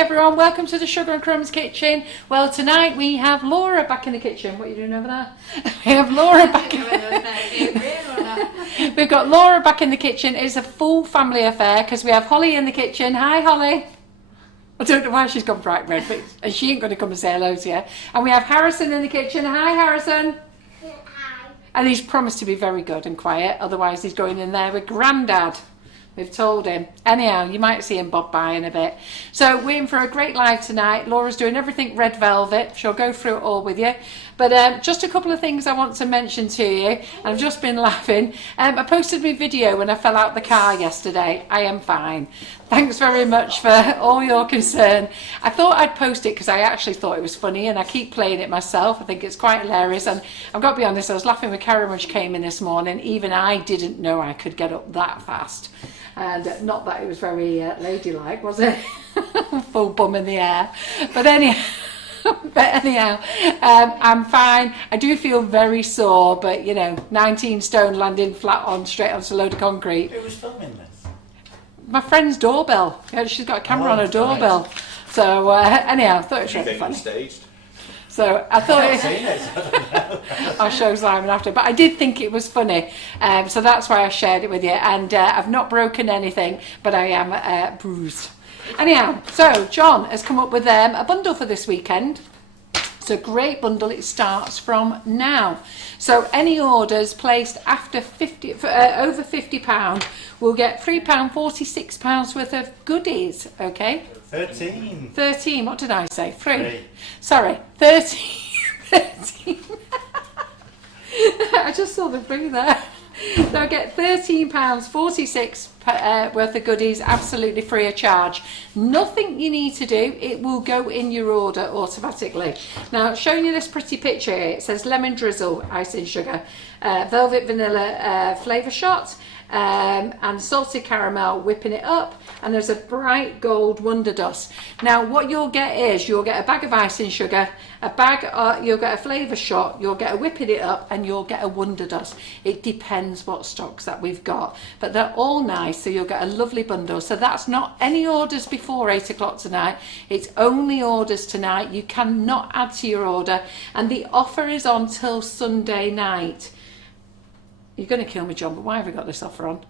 everyone, welcome to the Sugar and Crumbs kitchen. Well, tonight we have Laura back in the kitchen. What are you doing over there? We have Laura back in We've got Laura back in the kitchen. It's a full family affair because we have Holly in the kitchen. Hi, Holly. I don't know why she's gone bright red, but she ain't going to come and say hello to you. And we have Harrison in the kitchen. Hi, Harrison. Hi. And he's promised to be very good and quiet, otherwise he's going in there with Grandad. We've told him. Anyhow, you might see him bob by in a bit. So we're in for a great live tonight. Laura's doing everything red velvet. She'll go through it all with you. But just a couple of things I want to mention to you. I've just been laughing. I posted my video when I fell out the car yesterday. I am fine. Thanks very much for all your concern. I thought I'd post it because I actually thought it was funny and I keep playing it myself. I think it's quite hilarious. And I've got to be honest, I was laughing with Karen when she came in this morning. Even I didn't know I could get up that fast. And not that it was very ladylike, was it? Full bum in the air. But anyhow, I'm fine. I do feel very sore, but you know, 19 stone landing flat on straight onto a load of concrete. Who was filming this? My friend's doorbell. Yeah, she's got a camera on her doorbell. Right. So anyhow, I thought it was really funny. Staged? So I thought I've seen it. I'll show Simon after, but I did think it was funny, so that's why I shared it with you. And I've not broken anything, but I am bruised. Anyhow, so John has come up with a bundle for this weekend. It's a great bundle. It starts from now. So any orders placed after over £50 will get £3.46 worth of goodies. Okay. 13. 13. What did I say? 3. 3. Sorry, 13. 13. I just saw the 3 there. So I get £13.46 worth of goodies, absolutely free of charge. Nothing you need to do, it will go in your order automatically. Now, showing you this pretty picture here, it says lemon drizzle, icing sugar, velvet vanilla flavour shot, and salted caramel, whipping it up, and there's a bright gold wonder dust. Now what you'll get is you'll get a bag of icing sugar, you'll get a flavour shot, you'll get a whipping it up, and you'll get a wonder dust. It depends what stocks that we've got, but they're all nice, so you'll get a lovely bundle. So that's not any orders before 8 o'clock tonight, it's only orders tonight. You cannot add to your order, and the offer is on till Sunday night. You're going to kill me, John, but why have we got this offer on?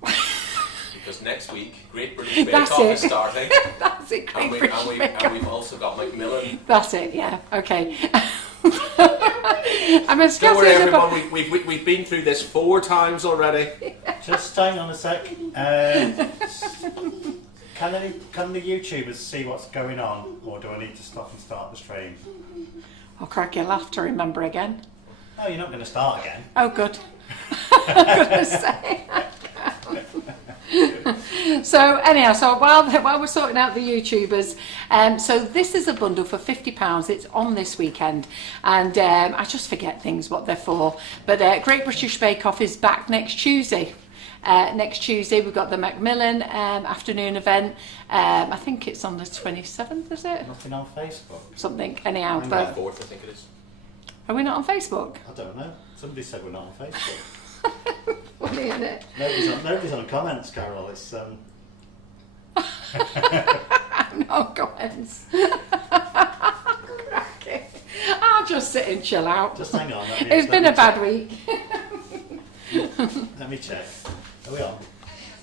Because next week, Great British Bake Off is starting. That's it, and we've also got Macmillan. That's it, yeah, okay. I'm as Don't worry, everyone, we've been through this 4 times already. Just hang on a sec. Can the YouTubers see what's going on, or do I need to stop and start the stream? I'll crack your laugh to remember again. No, you're not going to start again. Oh, good. I'm going to say. So anyhow, so while we're sorting out the YouTubers, so this is a bundle for £50. It's on this weekend, and I just forget things what they're for. But Great British Bake Off is back next Tuesday. Next Tuesday we've got the Macmillan afternoon event. I think it's on the 27th, is it? Nothing on Facebook. Something. Anyhow, On but the 4th, I think it is. are we not on Facebook? I don't know. Somebody said we're not on Facebook. Funny, isn't it? Nobody's on comments, Carol. It's No comments. Cracking. I'll just sit and chill out. just hang on. It's been a bad week. Let me check. Are we on?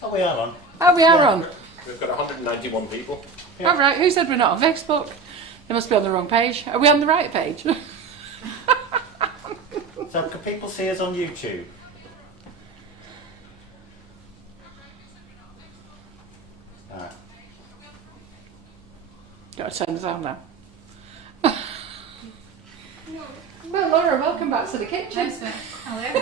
Oh, we are on. Oh, we are on. We've got 191 people. Yeah. All right. Who said we're not on Facebook? They must be on the wrong page. Are we on the right page? So can people see us on YouTube? Alright. Got to turn this on now. Well, Laura, welcome back to the kitchen. Hello.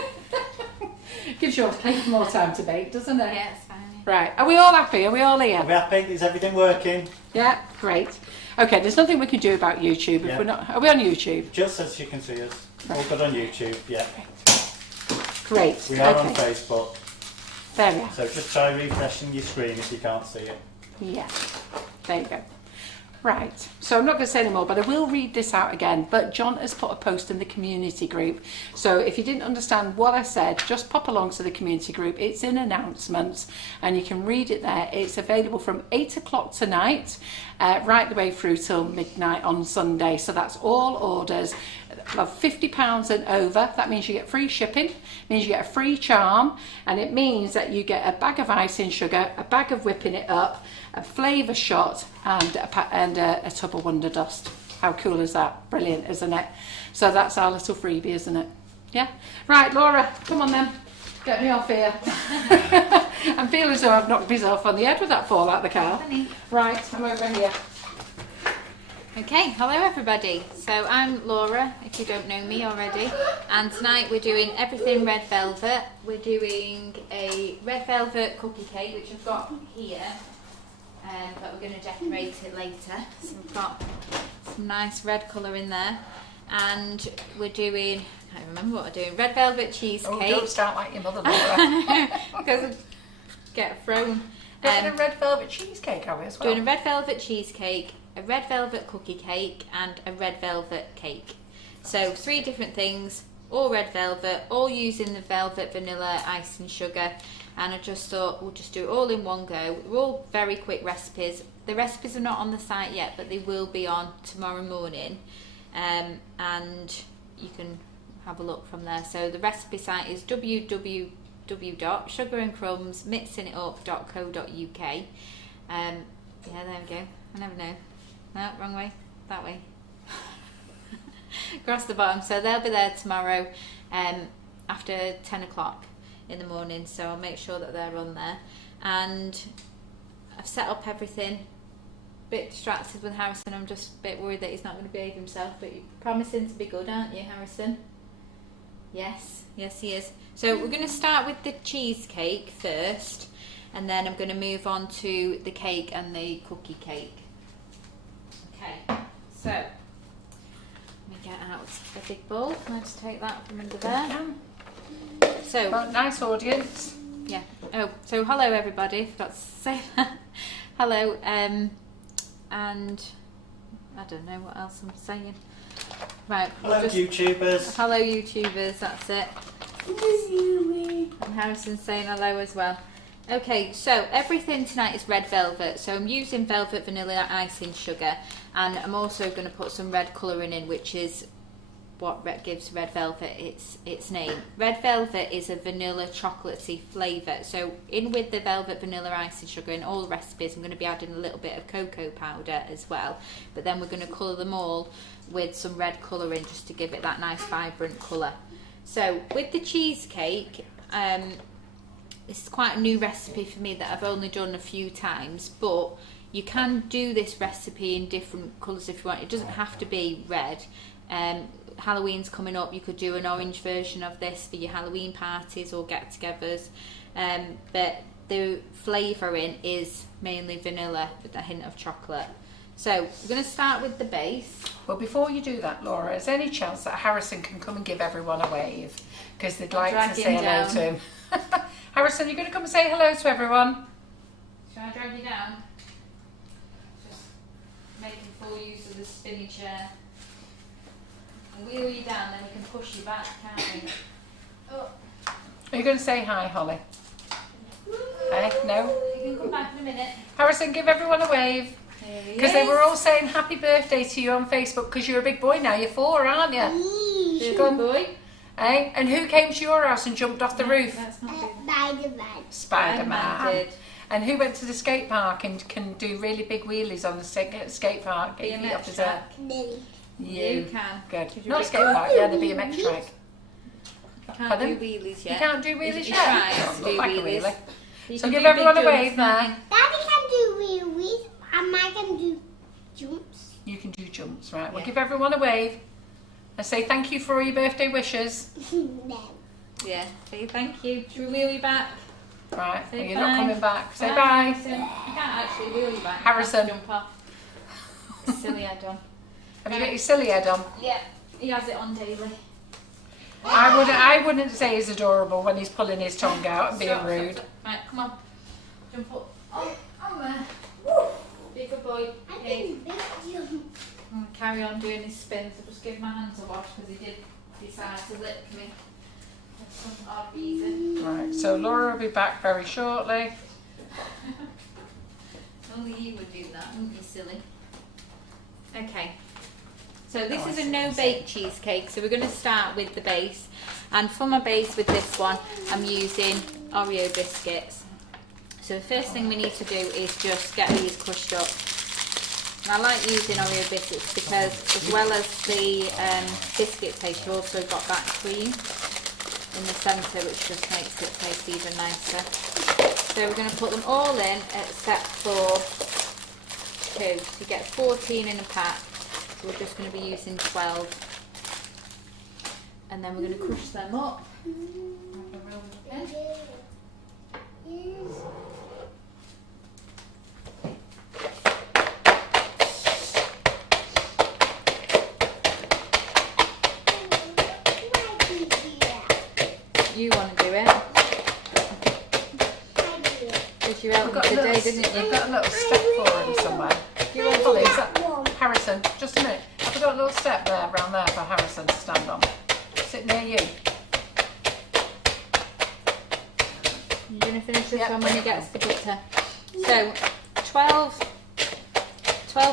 Gives your cake more time to bake, doesn't it? Yeah, it's fine. Right. Are we all happy? Are we all here? Are we happy? Is everything working? Yeah. Great. Okay. There's nothing we can do about YouTube if Yeah. we're not. Are we on YouTube? Just as you can see us. All good on YouTube, yeah. Great. We are okay. on Facebook. There we are. So just try refreshing your screen if you can't see it. Yeah. There you go. Right. So I'm not going to say any more, but I will read this out again. But John has put a post in the community group. So if you didn't understand what I said, just pop along to the community group. It's in announcements and you can read it there. It's available from 8 o'clock tonight, right the way through till midnight on Sunday. So that's all orders of £50 and over. That means you get free shipping, it means you get a free charm, and it means that you get a bag of icing sugar, a bag of whipping it up, a flavour shot, and a tub of Wonder Dust. How cool is that? Brilliant, isn't it? So that's our little freebie, isn't it? Yeah? Right, Laura, come on then. Get me off here. I feel as though I've knocked myself on the head with that fall out of the car. Funny. Right, I'm over here. Okay, hello everybody. So I'm Laura, if you don't know me already, and tonight we're doing everything red velvet. We're doing a red velvet cookie cake, which I've got here, but we're going to decorate it later. So we've got some nice red colour in there, and we're doing, I can't remember what we're doing, red velvet cheesecake. Oh, don't start like your mother, Laura. Because I get thrown. Doing a red velvet cheesecake, are we, as well? Doing a red velvet cheesecake, a red velvet cookie cake, and a red velvet cake. So 3 different things, all red velvet, all using the velvet vanilla icing sugar. And I just thought we'll just do it all in one go. We're all very quick recipes. The recipes are not on the site yet, but they will be on tomorrow morning. And you can have a look from there. So the recipe site is www.sugarandcrumbsmixingitup.co.uk. Yeah, there we go. I never know. No, wrong way. That way. Across the bottom. So they'll be there tomorrow after 10 o'clock in the morning. So I'll make sure that they're on there. And I've set up everything. A bit distracted with Harrison. I'm just a bit worried that he's not going to behave himself. But you're promising to be good, aren't you, Harrison? Yes. Yes, he is. So we're going to start with the cheesecake first. And then I'm going to move on to the cake and the cookie cake. Okay, so let me get out a big bowl. Let's take that from under there. So, well, nice audience. Yeah. Oh, so hello everybody. Forgot to say that. Hello. And I don't know what else I'm saying. Right. Hello, YouTubers. Hello YouTubers. That's it. And Harrison's saying hello as well. Okay, so everything tonight is red velvet. So I'm using velvet vanilla icing sugar, and I'm also going to put some red colouring in, which is what gives red velvet its name. Red velvet is a vanilla chocolatey flavour. So in with the velvet vanilla icing sugar in all the recipes, I'm going to be adding a little bit of cocoa powder as well. But then we're going to colour them all with some red colouring just to give it that nice vibrant colour. So with the cheesecake, this is quite a new recipe for me that I've only done a few times, but you can do this recipe in different colours if you want. It doesn't have to be red. Halloween's coming up, you could do an orange version of this for your Halloween parties or get-togethers. But the flavouring is mainly vanilla with a hint of chocolate. So we're going to start with the base. Well, before you do that, Laura, is there any chance that Harrison can come and give everyone a wave? Because they'd like to say hello to him. Harrison, you're going to come and say hello to everyone? Shall I drag you down? Just making full use of the spinny chair. And wheel you down, then we can push you back, can't we? Oh. Are you going to say hi, Holly? Hey, no? You can come back in a minute. Harrison, give everyone a wave. Because they were all saying happy birthday to you on Facebook because you're a big boy now. You're 4, aren't you? Good boy. Hey? And who came to your house and jumped off the roof? That's not good. Spider-Man. Spider-Man. did. And who went to the skate park and can do really big wheelies on the skate park? BMX track. Lily. You can. Good. Did you Not pick skate up? park, yeah, the BMX track. You can't Pardon? do wheelies yet. You can't do wheelies You yet? try Oh, to look do like a wheelies. wheelie. You So can give do everyone big a wave jumps, there. can't Daddy can do wee-wees, and I can do jumps. You can do jumps, right? We'll Yeah. give everyone a wave and say thank you for all your birthday wishes. No. you? Yeah. Say thank you. Should we wheel you back? Right, Say well, you're bye. not coming back. Say bye. Harrison. You can't actually wheel you back. Harrison. You have to jump off. Silly head on. Have you got your silly head on? Yeah. He has it on daily. I wouldn't say he's adorable when he's pulling his tongue out and being Stop, rude. stop. Right, come on. Jump up. Oh, on there. Be a good boy. I Hey. can beat you. Carry on doing his spins. I'll just give my hands a wash because he did decide to lick me for some odd reason. Right, so Laura will be back very shortly. Only you would do that, wouldn't you, silly? Okay. So this is a no-bake cheesecake. So we're going to start with the base. And for my base with this one, I'm using Oreo biscuits. So the first thing we need to do is just get these crushed up. And I like using Oreo biscuits because as well as the biscuit taste, you've also got that cream in the centre, which just makes it taste even nicer. So we're going to put them all in except for 2. So you get 14 in a pack. So we're just going to be using 12. And then we're going to crush them up. You want to do it? Because you helped me today, didn't you? I've got a little step for him somewhere. You want Holly, is that Harrison? Just a minute. I've got a little step there, around there for Harrison to stand on. Sit near you. You're going to finish this Yep. one when he gets the butter. So 12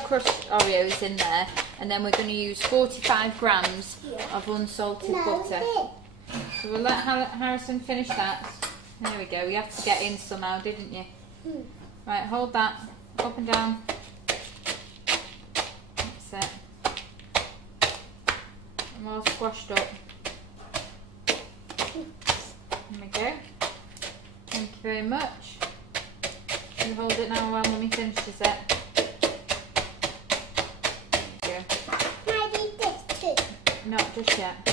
crushed Oreos in there, and then we're going to use 45 grams of unsalted butter. So we'll let Harrison finish that. There we go. You had to get in somehow, didn't you? Right, hold that up and down. That's it. I'm all squashed up. There we go. Thank you very much. You hold it now while Mummy finishes it. There you go. Not just yet.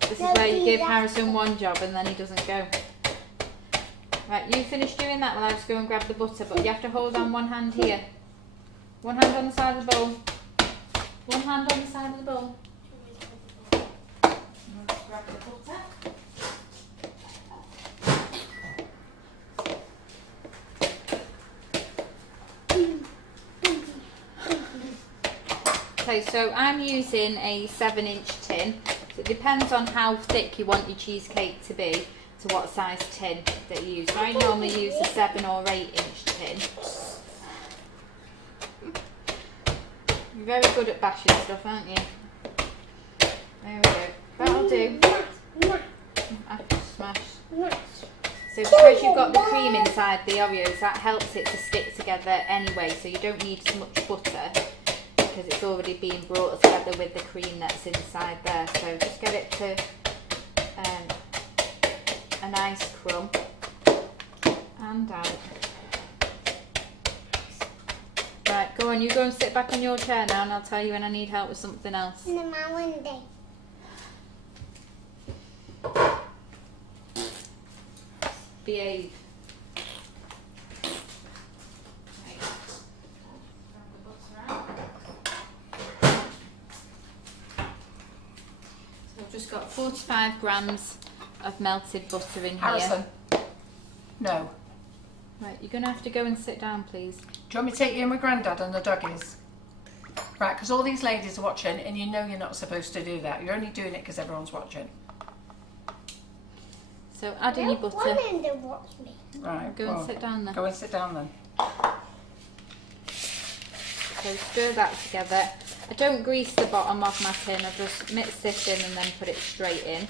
This is where you give Harrison one job and then he doesn't go. Right, you finish doing that while I just go and grab the butter, but you have to hold on one hand here. One hand on the side of the bowl. One hand on the side of the bowl. And I'll just grab the butter. Okay, so I'm using a 7-inch tin. So it depends on how thick you want your cheesecake to be, to what size tin that you use. I normally use a 7 or 8-inch tin. You're very good at bashing stuff, aren't you? There we go. That'll do. Smash. So because you've got the cream inside the Oreos, that helps it to stick together anyway, so you don't need so much butter because it's already been brought together with the cream that's inside there. So just get it to a nice crumb and out. Right, go on, you go and sit back on your chair now and I'll tell you when I need help with something else. Behave. Right. Grab the butter out. So I've just got 45 grams of melted butter in Harrison. here. No. Right, you're going to have to go and sit down, please. Do you want me to take you in with Grandad and the doggies? Right, because all these ladies are watching and you know you're not supposed to do that. You're only doing it because everyone's watching. So add in your butter. Right, Go and sit down then. Go and sit down then. So stir that together. I don't grease the bottom of my tin, I just mix this in and then put it straight in.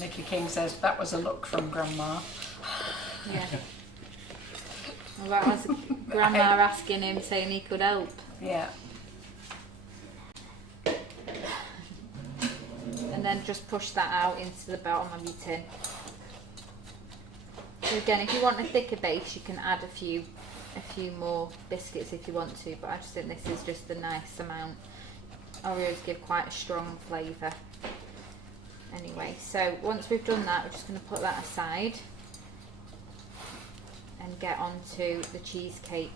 Nikki King says that was a look from Grandma. Yeah. Well, that was Grandma asking him, saying he could help. Yeah. And then just push that out into the bottom of your tin. So again, if you want a thicker base, you can add a few more biscuits if you want to, but I just think this is just a nice amount. Oreos give quite a strong flavour. Anyway, so once we've done that, we're just going to put that aside and get onto the cheesecake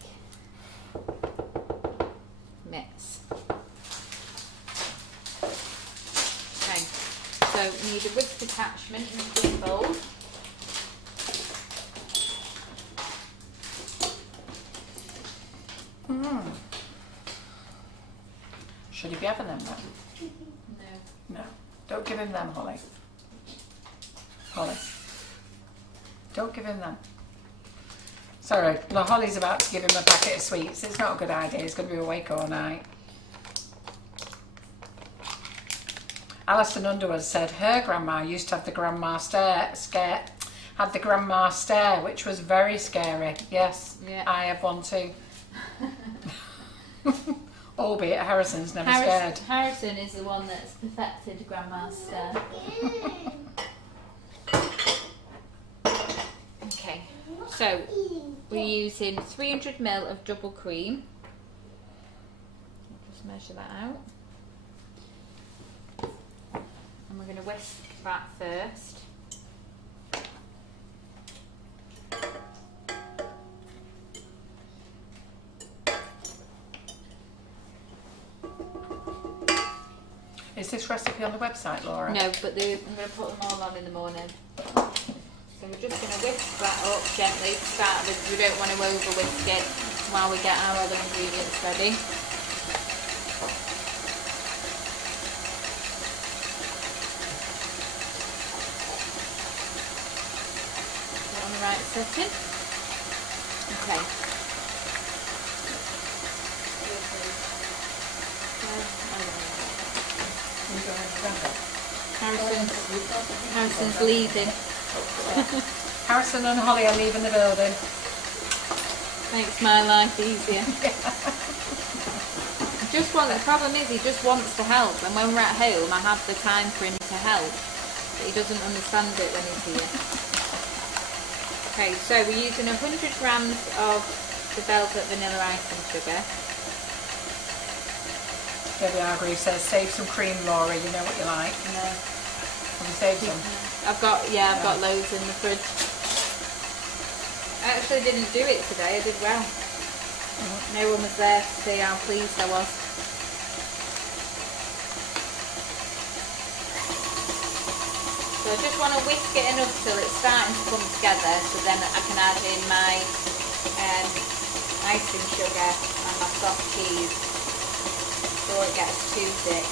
mix. So we need a whisk attachment in the big bowl. Should he be having them then? No. No. Don't give him them, Holly. Holly. Don't give him them. Sorry, well, Holly's about to give him a packet of sweets. It's not a good idea. He's going to be awake all night. Alison Underwood said her grandma used to have the grandma stare, which was very scary. Yes, Yeah. I have one too. Albeit Harrison's never scared. Harrison is the one that's perfected grandma's stare. Okay, so we're using 300 ml of double cream. I'll just measure that out. And we're going to whisk that first. Is this recipe on the website, Laura? No, but I'm going to put them all on in the morning. So we're just going to whisk that up gently to start with. We don't want to over whisk it while we get our other ingredients ready. On the right setting. Okay. Harrison's leaving. Harrison and Holly are leaving the building. Makes my life easier. The problem is he just wants to help, and when we're at home I have the time for him to help, but he doesn't understand it when he's here. Okay, so we're using 100 grams of the velvet vanilla icing sugar. Debbie Hargreaves says, save some cream, Laura, you know what you like. No. Have you saved some? I've got loads in the fridge. I actually didn't do it today, I did well. No one was there to see how pleased I was. So I just want to whisk it enough till it's starting to come together, so then I can add in my icing sugar and my soft cheese before it gets too thick.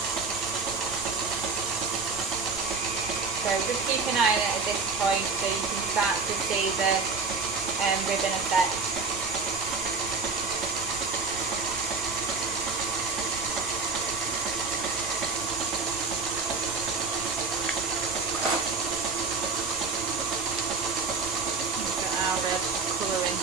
So just keep an eye on it at this point so you can start to see the ribbon effect. Red colouring.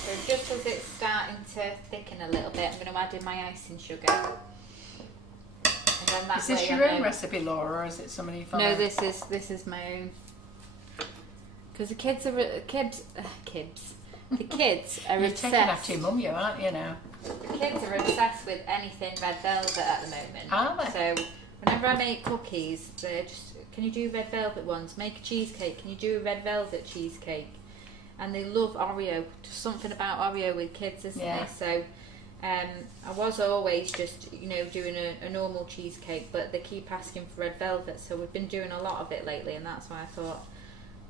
So just as it's starting to thicken a little bit, I'm going to add in my icing sugar. And then that is this your own recipe, Laura, or is it somebody you follow? No, this is my own. Because the kids are You're obsessed. taking after your mum, you aren't you now? The kids are obsessed with anything red velvet at the moment. Are they? So whenever I make cookies, they're just, can you do red velvet ones? Make a cheesecake. Can you do a red velvet cheesecake? And they love Oreo. Just something about Oreo with kids, isn't there? So I was always just, doing a normal cheesecake, but they keep asking for red velvet. So we've been doing a lot of it lately, and that's why I thought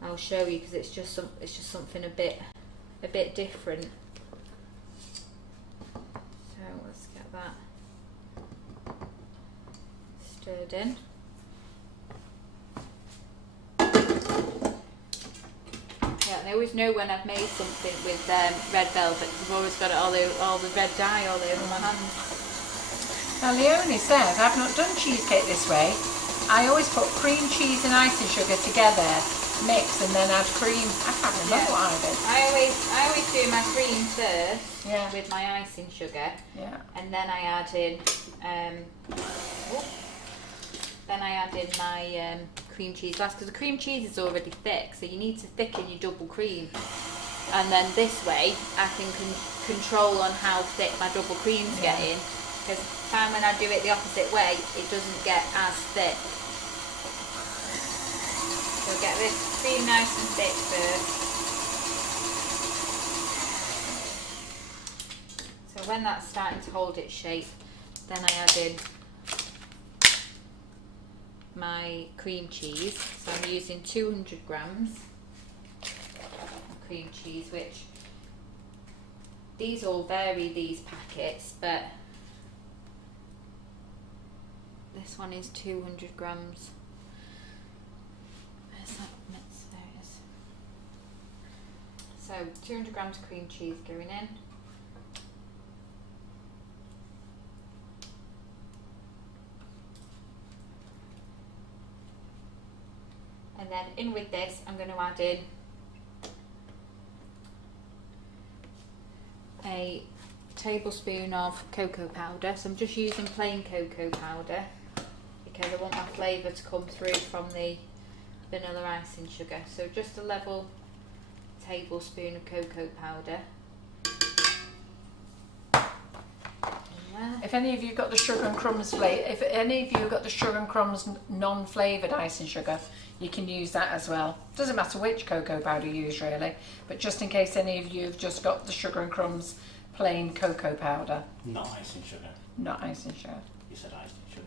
I'll show you, because it's just something a bit different. So let's get that stirred in. Yeah, and I always know when I've made something with red velvet, because I've always got it all the red dye all over my hands. Now Leonie says, I've not done cheesecake this way. I always put cream, cheese and icing sugar together, mix and then add cream. I can't remember what I did. I always do my cream first with my icing sugar, and then I add in my cream cheese last, because the cream cheese is already thick, so you need to thicken your double cream, and then this way I can control on how thick my double cream's getting, because when I do it the opposite way it doesn't get as thick. So get this cream nice and thick first. So when that's starting to hold its shape, then I add in my cream cheese. So I'm using 200 grams of cream cheese, which these all vary, these packets, but this one is 200 grams. Where's that mix? There it is. So 200 grams of cream cheese going in. And then in with this, I'm going to add in a tablespoon of cocoa powder. So I'm just using plain cocoa powder because I want my flavour to come through from the vanilla icing sugar. So just a level tablespoon of cocoa powder. If any of you got the Sugar and Crumbs if any of you got the Sugar and Crumbs non-flavoured icing sugar, you can use that as well. Doesn't matter which cocoa powder you use really, but just in case any of you have just got the Sugar and Crumbs plain cocoa powder. Not icing sugar. Not icing sugar. You said icing sugar.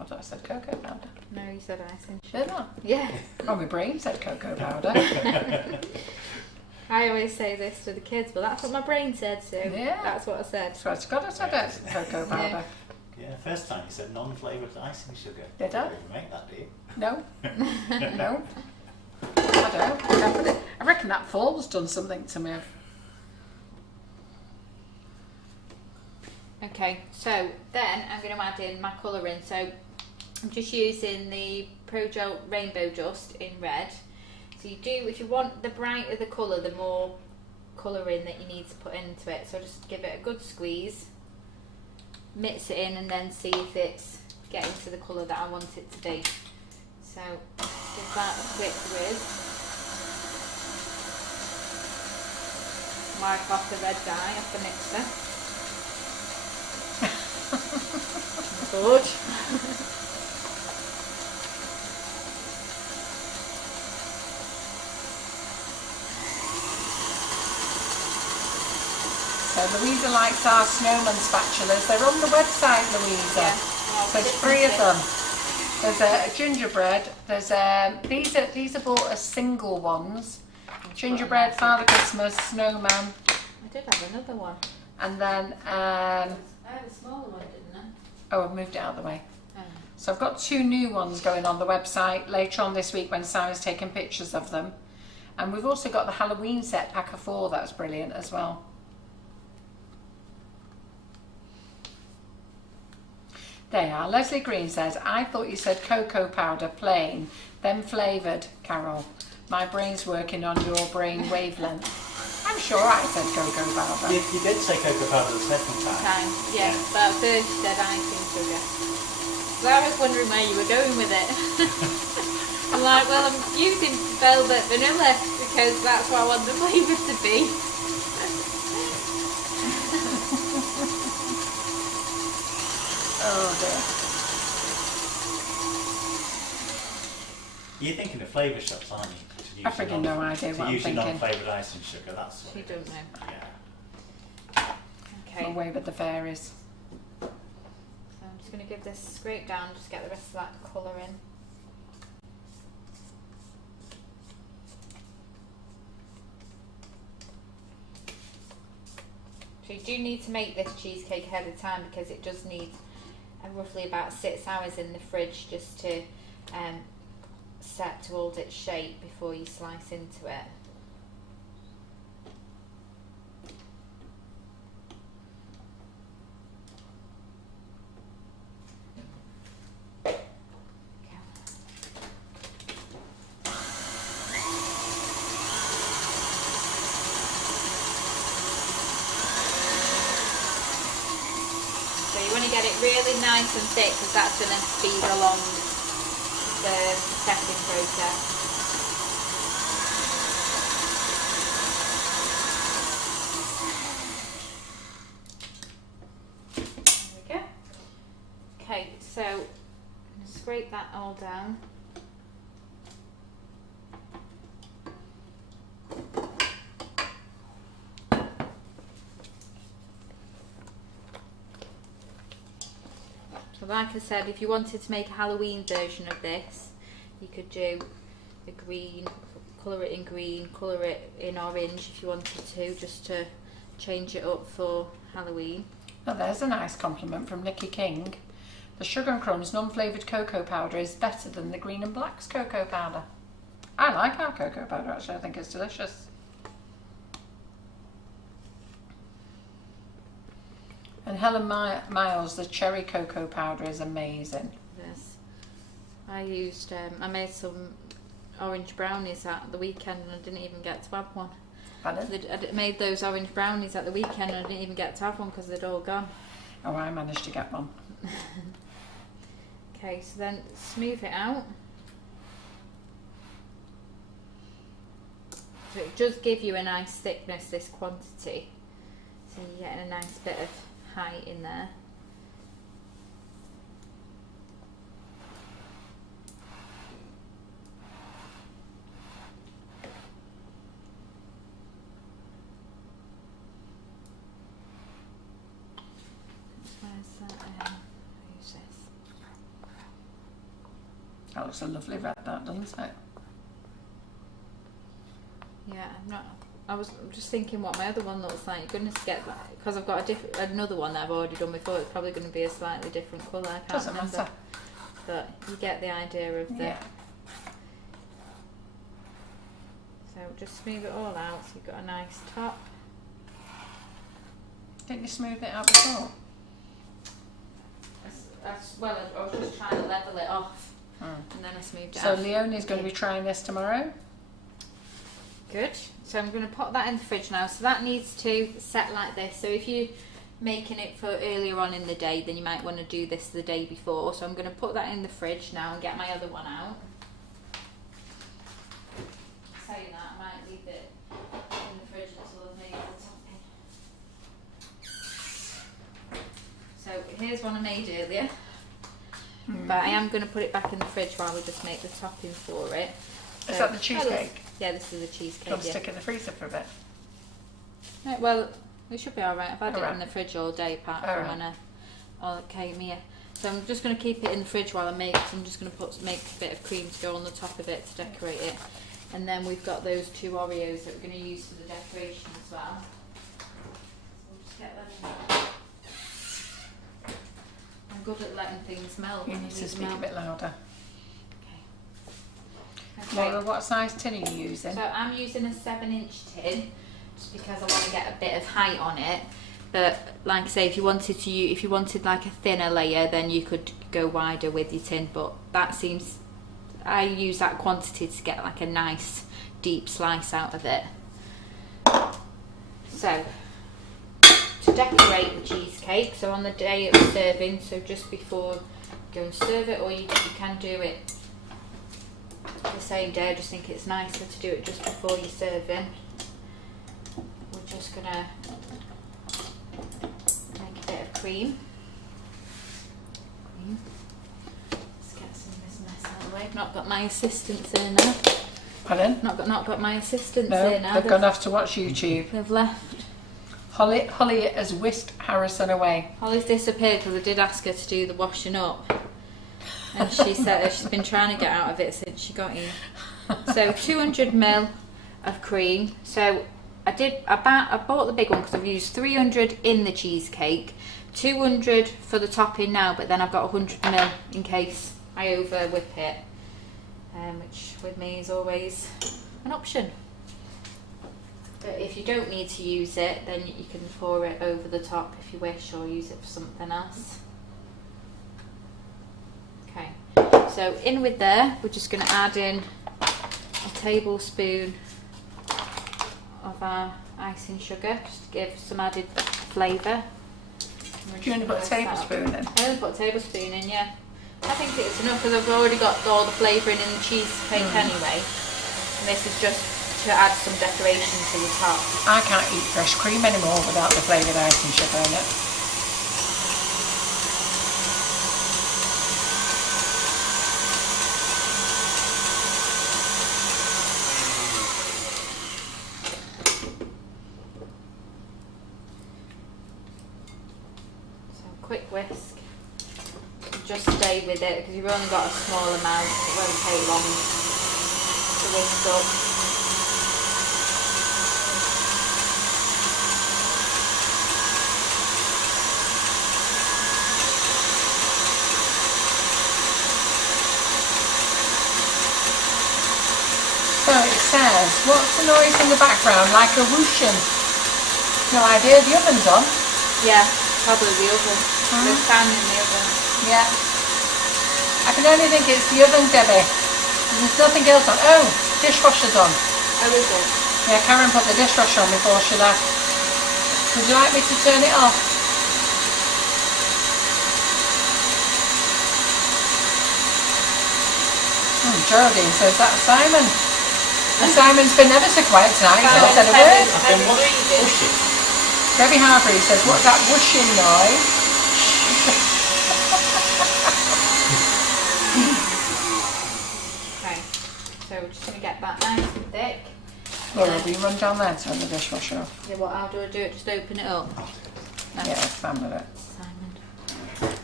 I thought I said cocoa powder. No, you said icing sugar. Did I? Yeah. Oh, my brain said cocoa powder. I always say this to the kids, but that's what my brain said, so Yeah. that's what I said. Swear to God, I said it. Cocoa powder. Yeah, first time you said non-flavoured icing sugar. Did I? You didn't make that, do you? No. No. I don't. Definitely. I reckon that fall's done something to me. Okay, so then I'm going to add in my colouring. So I'm just using the Pro Gel Rainbow Dust in red. So you do, if you want the brighter the colour, the more colouring that you need to put into it. So just give it a good squeeze, mix it in, and then see if it's getting to the colour that I want it to be. So give that a quick whiz. Wipe off the red dye off the mixer. Good. So Louisa likes our snowman spatulas. They're on the website, Louisa. Yeah. There's 3 of them. There's a gingerbread. There's these are bought as single ones. Gingerbread, Father Christmas, snowman, I did have another one. and then I had a smaller one, didn't I? oh, I've moved it out of the way. Oh. So I've got 2 new ones going on the website later on this week when Simon's taking pictures of them. And we've also got the Halloween set pack of 4. That's brilliant as well. They are. Leslie Green says, I thought you said cocoa powder plain, then flavoured, Carol. My brain's working on your brain wavelength. I'm sure I said cocoa powder. You did say cocoa powder the second time. Yeah, but first you said icing sugar. So I was wondering where you were going with it. I'm like, well, I'm using velvet vanilla because that's what I want the flavour to be. Oh dear. You're thinking of Flavour Shots, aren't you? I freaking no idea what I'm use your thinking. non-flavoured icing sugar, that's what You it don't is. know. Yeah. Okay. Away with the fairies. So I'm just going to give this a scrape down, just get the rest of that colour in. So you do need to make this cheesecake ahead of time because it does need roughly about 6 hours in the fridge just to set to hold its shape before you slice into it. So you want to get it really nice and thick because that's going to speed along the setting process. There we go. Okay, so I'm going to scrape that all down. So like I said, if you wanted to make a Halloween version of this, you could do a green, colour it in green, colour it in orange if you wanted to, just to change it up for Halloween. Oh, there's a nice compliment from Nikki King. The Sugar and Crumbs non-flavoured cocoa powder is better than the Green and Black's cocoa powder. I like our cocoa powder actually, I think it's delicious. And Helen Miles, the cherry cocoa powder is amazing. Yes. I made some orange brownies at the weekend and I didn't even get to have one. Pardon? I made those orange brownies at the weekend and I didn't even get to have one because they'd all gone. Oh, I managed to get one. Okay, so then smooth it out. So it does give you a nice thickness, this quantity. So you're getting a nice bit of height in there. Where's that? Use this. That looks a lovely red, that, doesn't it? Yeah, I was just thinking what my other one looks like. Goodness, get that because I've got another one that I've already done before. It's probably going to be a slightly different colour. I can't Doesn't remember. matter. But you get the idea of the. Yeah. So just smooth it all out. So you've got a nice top. Didn't you smooth it out before? Well, I was just trying to level it off, and then I smoothed it So out. Leonie's going to be trying this tomorrow. Good. So I'm going to put that in the fridge now. So that needs to set like this. So if you're making it for earlier on in the day, then you might want to do this the day before. So I'm going to put that in the fridge now and get my other one out. Saying that, I might leave it in the fridge until I've made the topping. So here's one I made earlier. But I am going to put it back in the fridge while we just make the topping for it. Is that the cheesecake? Yeah, this is a cheesecake. Do you want to Yeah. stick it in the freezer for a bit? Right, well, it should be alright. I've had it Alright. in the fridge all day apart from Alright. when I all it came here. So I'm just going to keep it in the fridge while I make it. So I'm just going to make a bit of cream to go on the top of it to decorate it. And then we've got those 2 Oreos that we're going to use for the decoration as well. So we'll just get them in. I'm good at letting things melt. You need to speak a bit louder. Okay. Laura, what size tin are you using? So I'm using a 7-inch tin just because I want to get a bit of height on it. But like I say, if you wanted like a thinner layer, then you could go wider with your tin. But that seems, I use that quantity to get like a nice deep slice out of it. So to decorate the cheesecake, so on the day of serving, so just before you go and serve it, or you can do it the same day. I just think it's nicer to do it just before you're serving. We're just gonna make a bit of cream. Let's get some of this mess out of the way. I've not got my assistants here now. Pardon? Not got my assistants No, here now. they've gone off to watch YouTube. They've left. Holly has whisked Harrison away. Holly's disappeared because I did ask her to do the washing up. And she said she's been trying to get out of it since she got in. So 200ml of cream. So I bought the big one because I've used 300 in the cheesecake, 200 for the topping now, but then I've got 100ml in case I over whip it, which with me is always an option. But if you don't need to use it, then you can pour it over the top if you wish, or use it for something else. Okay, so in with there, we're just going to add in a tablespoon of our icing sugar, just to give some added flavour. Do you only put a tablespoon in? I only put a tablespoon in, yeah. I think it's enough because I've already got all the flavouring in the cheesecake anyway. And this is just to add some decoration to the top. I can't eat fresh cream anymore without the flavoured icing sugar in it. So quick whisk. just stay with it because you've only got a small amount. It won't take long to whisk up. So it says, what's the noise in the background? Like a whooshing. No idea. The oven's on. Yeah, probably the oven. There's fan in the oven. Yeah. I can only think it's the oven, Debbie. There's nothing else on. Oh, dishwasher's on. Oh, is it? Yeah, Karen put the dishwasher on before she left. Would you like me to turn it off? Geraldine says that's Simon. And Simon's been ever so quiet tonight. He's not said a word. I've been washing. Debbie Harbury says, what's that whooshing noise? Okay, so we're just going to get that nice and thick. Laura, will you run down there and turn the dishwasher off? Yeah, how do I do it? Just open it up? No. Yeah, Sam with it. Simon.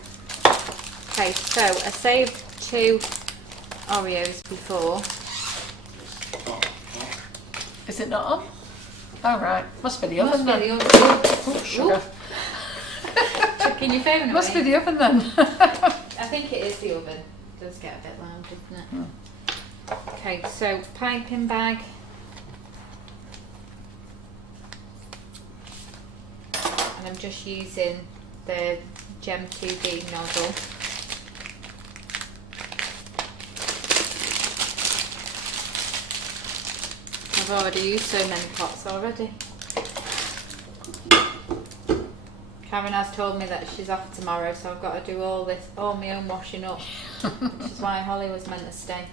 Okay, so I saved 2 Oreos before. Is it not on? Oh right, must be the Must oven be then. the oven. Oh, sugar. Chucking your phone away. Must be the oven then. I think it is the oven. It does get a bit loud, doesn't it? Okay, so piping bag. And I'm just using the Gem 2B nozzle. I've already used so many pots already. Karen has told me that she's off tomorrow, so I've got to do all my own washing up, which is why Holly was meant to stay.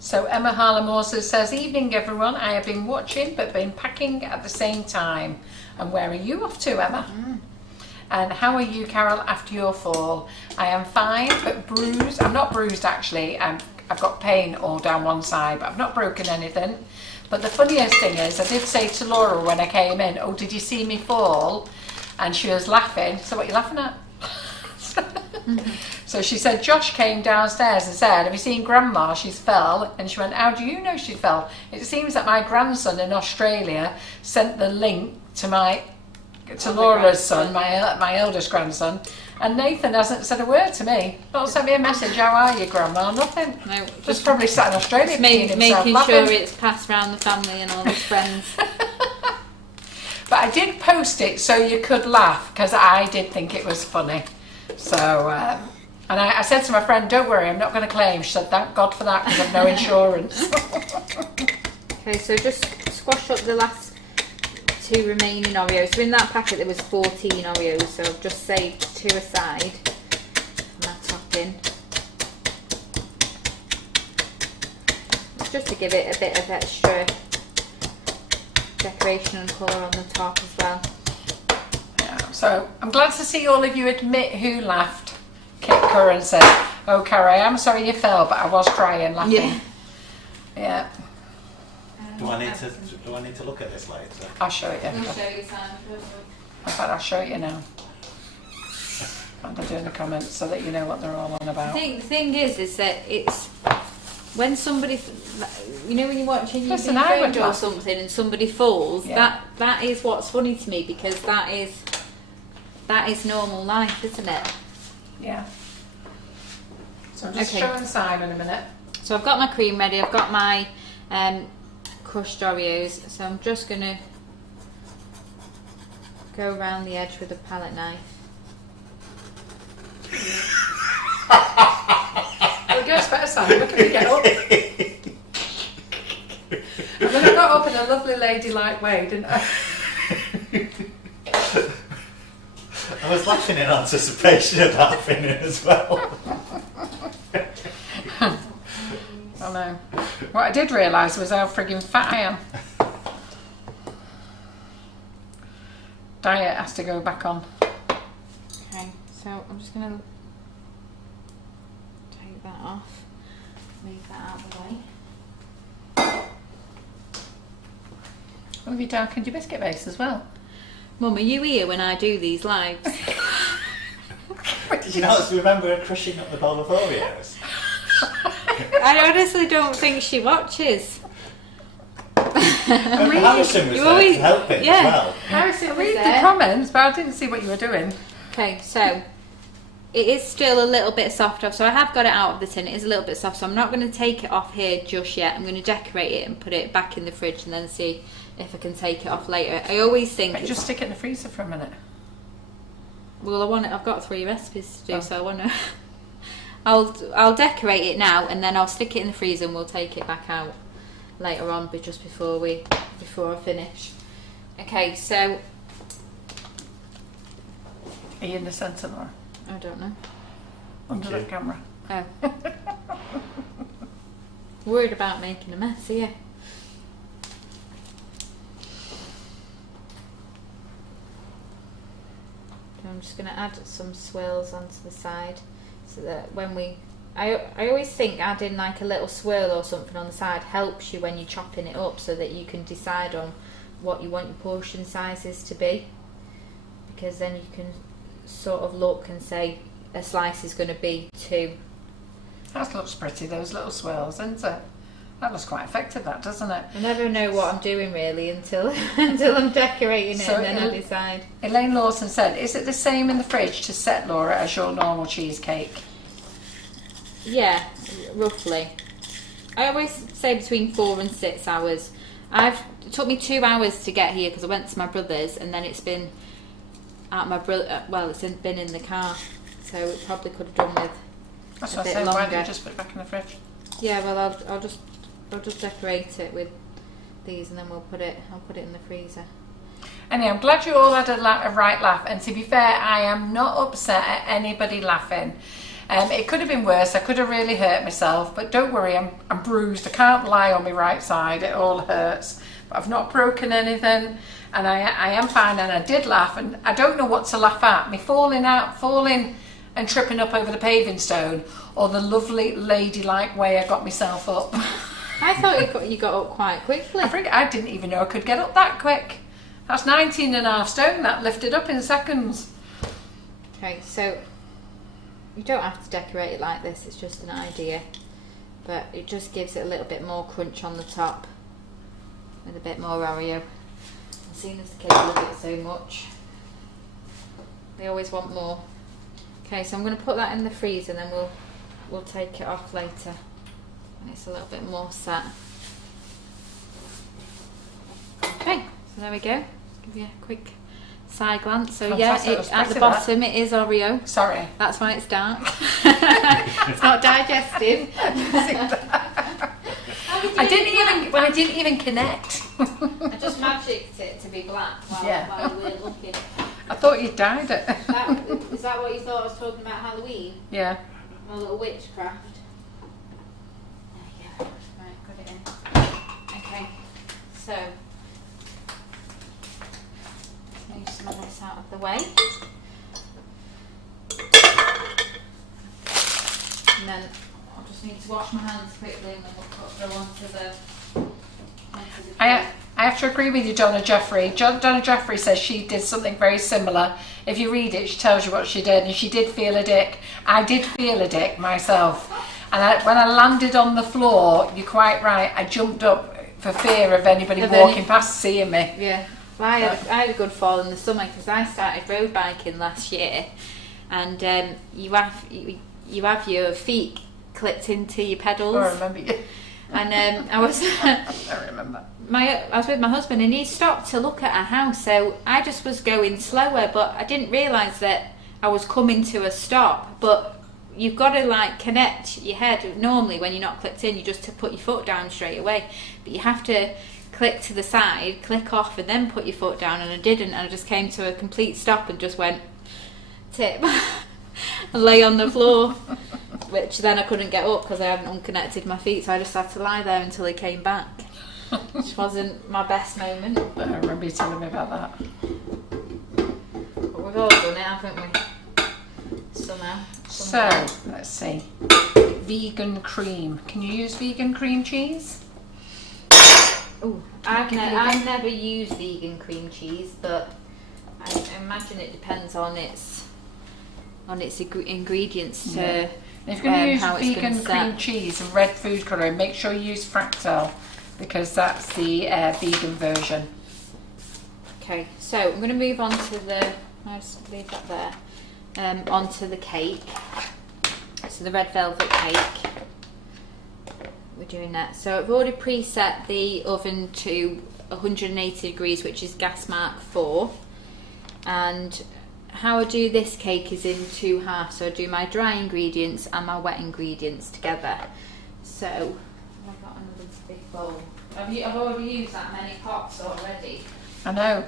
So Emma Harlem also says, evening everyone, I have been watching but been packing at the same time. And where are you off to, Emma? And how are you, Carol, after your fall? I am fine, but bruised. I'm not bruised actually. I've got pain all down one side, but I've not broken anything. But the funniest thing is, I did say to Laura when I came in, oh, did you see me fall? And she was laughing. So what are you laughing at? So she said, Josh came downstairs and said, have you seen Grandma? She's fell. And she went, how do you know she fell? It seems that my grandson in Australia sent the link to Laura's son, my eldest grandson. And Nathan hasn't said a word to me. Not sent me a message, how are you, Grandma? Nothing. No, Just probably sat in Australia making himself sure laughing. it's passed around the family and all his friends. But I did post it so you could laugh, because I did think it was funny. So, and I said to my friend, don't worry, I'm not going to claim. She said, thank God for that, because I've no insurance. Okay, so just squash up the last 2 remaining Oreos. So in that packet there was 14 Oreos, so I've just saved 2 aside for my topping. It's just to give it a bit of extra decoration and colour on the top as well. Yeah, so I'm glad to see all of you admit who laughed. Kit Curran said, oh Carrie, I'm sorry you fell, but I was crying laughing. Yeah. Yeah. Do I need to look at this later? I'll show it you. I'll show you, Simon. In fact, I'll show it you now. I'm doing the comments so that you know what they're all on I about. think the thing is that it's when somebody, you know, when you're watching Listen, YouTube I would or laugh. something and somebody falls, Yeah. that is what's funny to me, because that is normal life, isn't it? Yeah. So I'm just Okay. showing Simon a minute. So I've got my cream ready. I've got my crushed Oreos. So I'm just going to go around the edge with a palette knife. Well, it gets better, Simon. Look at me get up. And then I got up in a lovely ladylike way, didn't I? I was laughing in anticipation of that happening as well. I know. What I did realise was how frigging fat I am. Diet has to go back on. Okay, so I'm just going to take that off. Move that out of the way. What have you darkened your biscuit base as well? Mum, are you here when I do these lives? Did you not remember her crushing up the bowl of Oreos? I honestly don't think she watches. Harrison was there helping as well. Harrison was Read the there. comments, but I didn't see what you were doing. Okay, so it is still a little bit soft off, so I have got it out of the tin. It is a little bit soft, so I'm not going to take it off here just yet. I'm going to decorate it and put it back in the fridge and then see if I can take it off later. I always think Just stick it in the freezer for a minute. well, I want it. I've got 3 recipes to do, so I want to. I'll decorate it now and then I'll stick it in the freezer and we'll take it back out later on, but just before I finish. Okay, so Are you in the centre, Laura? I don't know. Under the camera. Oh. Worried about making a mess here. I'm just going to add some swirls onto the side so that when I always think adding like a little swirl or something on the side helps you when you're chopping it up so that you can decide on what you want your portion sizes to be, because then you can sort of look and say a slice is going to be 2. That looks pretty, those little swirls, isn't it? That looks quite effective, that, doesn't it? I never know what I'm doing really until I'm decorating it, So and then I decide. Elaine Lawson said, is it the same in the fridge to set, Laura, as your normal cheesecake? Yeah, roughly. I always say between 4 and 6 hours. It took me 2 hours to get here because I went to my brother's, and then it's been at my brother. Well, it's been in the car, so it probably could have done with That's a what I bit said, why longer. don't you just put it back in the fridge? Yeah, well, I'll just decorate it with these, and then I'll put it in the freezer. Anyway, I'm glad you all had a right laugh, and to be fair, I am not upset at anybody laughing. It could have been worse, I could have really hurt myself, but don't worry, I'm bruised, I can't lie on my right side, it all hurts. But I've not broken anything, and I am fine, and I did laugh, and I don't know what to laugh at. Me falling and tripping up over the paving stone, or the lovely ladylike way I got myself up. I thought you got up quite quickly. I didn't even know I could get up that quick. That's 19.5 stone, that lifted up in seconds. Okay, so you don't have to decorate it like this, it's just an idea, but it just gives it a little bit more crunch on the top with a bit more Oreo. As soon as the kids love it so much, they always want more. Okay, so I'm going to put that in the freezer and then we'll take it off later when it's a little bit more set. Okay, so there we go. Give you a quick side glance. So Fantastic, yeah, at the bottom it is Oreo. Sorry. That's why it's dark. It's not digestive. I didn't even connect. I just magicked it to be black while we were looking. I thought you dyed it. Is that what you thought I was talking about Halloween? Yeah. My little witchcraft. There you go. Right, put it in. Okay, so let's move some of this out of the way. And then I'll just need to wash my hands quickly and then we'll go onto the I have to agree with you, Donna Jeffrey. Donna Jeffrey says she did something very similar. If you read it, she tells you what she did, and she did feel a dick. I did feel a dick myself. And when I landed on the floor, you're quite right, I jumped up for fear of anybody walking past seeing me. Yeah. Well, I had a good fall in the summer because I started road biking last year, and you have your feet clipped into your pedals. I remember you. And I was I remember. I was with my husband and he stopped to look at our house, so I just was going slower, but I didn't realise that I was coming to a stop. But you've got to like connect your head. Normally when you're not clipped in, you just put your foot down straight away, but you have to click to the side, click off, and then put your foot down, and I didn't, and I just came to a complete stop and just went tip and lay on the floor, which then I couldn't get up because I hadn't unconnected my feet, so I just had to lie there until he came back, which wasn't my best moment. I remember you telling me about that. But we've all done it, haven't we? Somehow. So, let's see. Vegan cream. Can you use vegan cream cheese? Ooh, I've never used vegan cream cheese, but I imagine it depends on its on its ingredients to If you're going to use how it's vegan gonna cream set. cheese and red food colouring, make sure you use Fractal because that's the vegan version. Okay, so I'm going to move on to the. I'll just leave that there. Onto the cake. So the red velvet cake. We're doing that. So I've already preset the oven to 180 degrees, which is gas mark 4. And how I do this cake is in 2 halves. So I do my dry ingredients and my wet ingredients together. So I've got another big bowl. I've already used that many pots already. I know.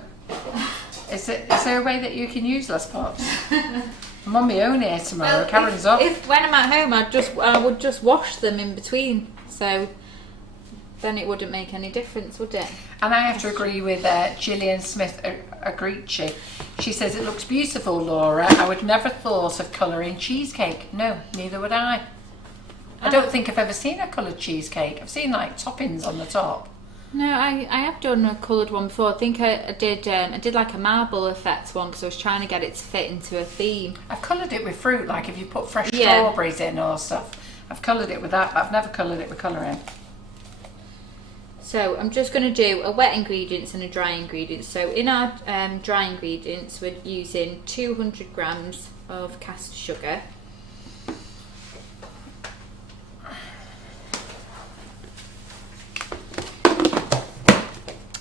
Is there a way that you can use less pots? I'm on my own here tomorrow. Karen's off. If when I'm at home, I would just wash them in between. So then it wouldn't make any difference, would it? And I have to agree with Gillian Smith Agrici. She says it looks beautiful, Laura. I would never thought of colouring cheesecake. No, neither would I. I don't think I've ever seen a coloured cheesecake. I've seen like toppings on the top. No, I have done a coloured one before. I think I did like a marble effect one because I was trying to get it to fit into a theme. I've coloured it with fruit, like if you put fresh strawberries in or stuff. I've coloured it with that, but I've never coloured it with colouring. So I'm just going to do a wet ingredients and a dry ingredients. So in our dry ingredients, we're using 200 grams of caster sugar.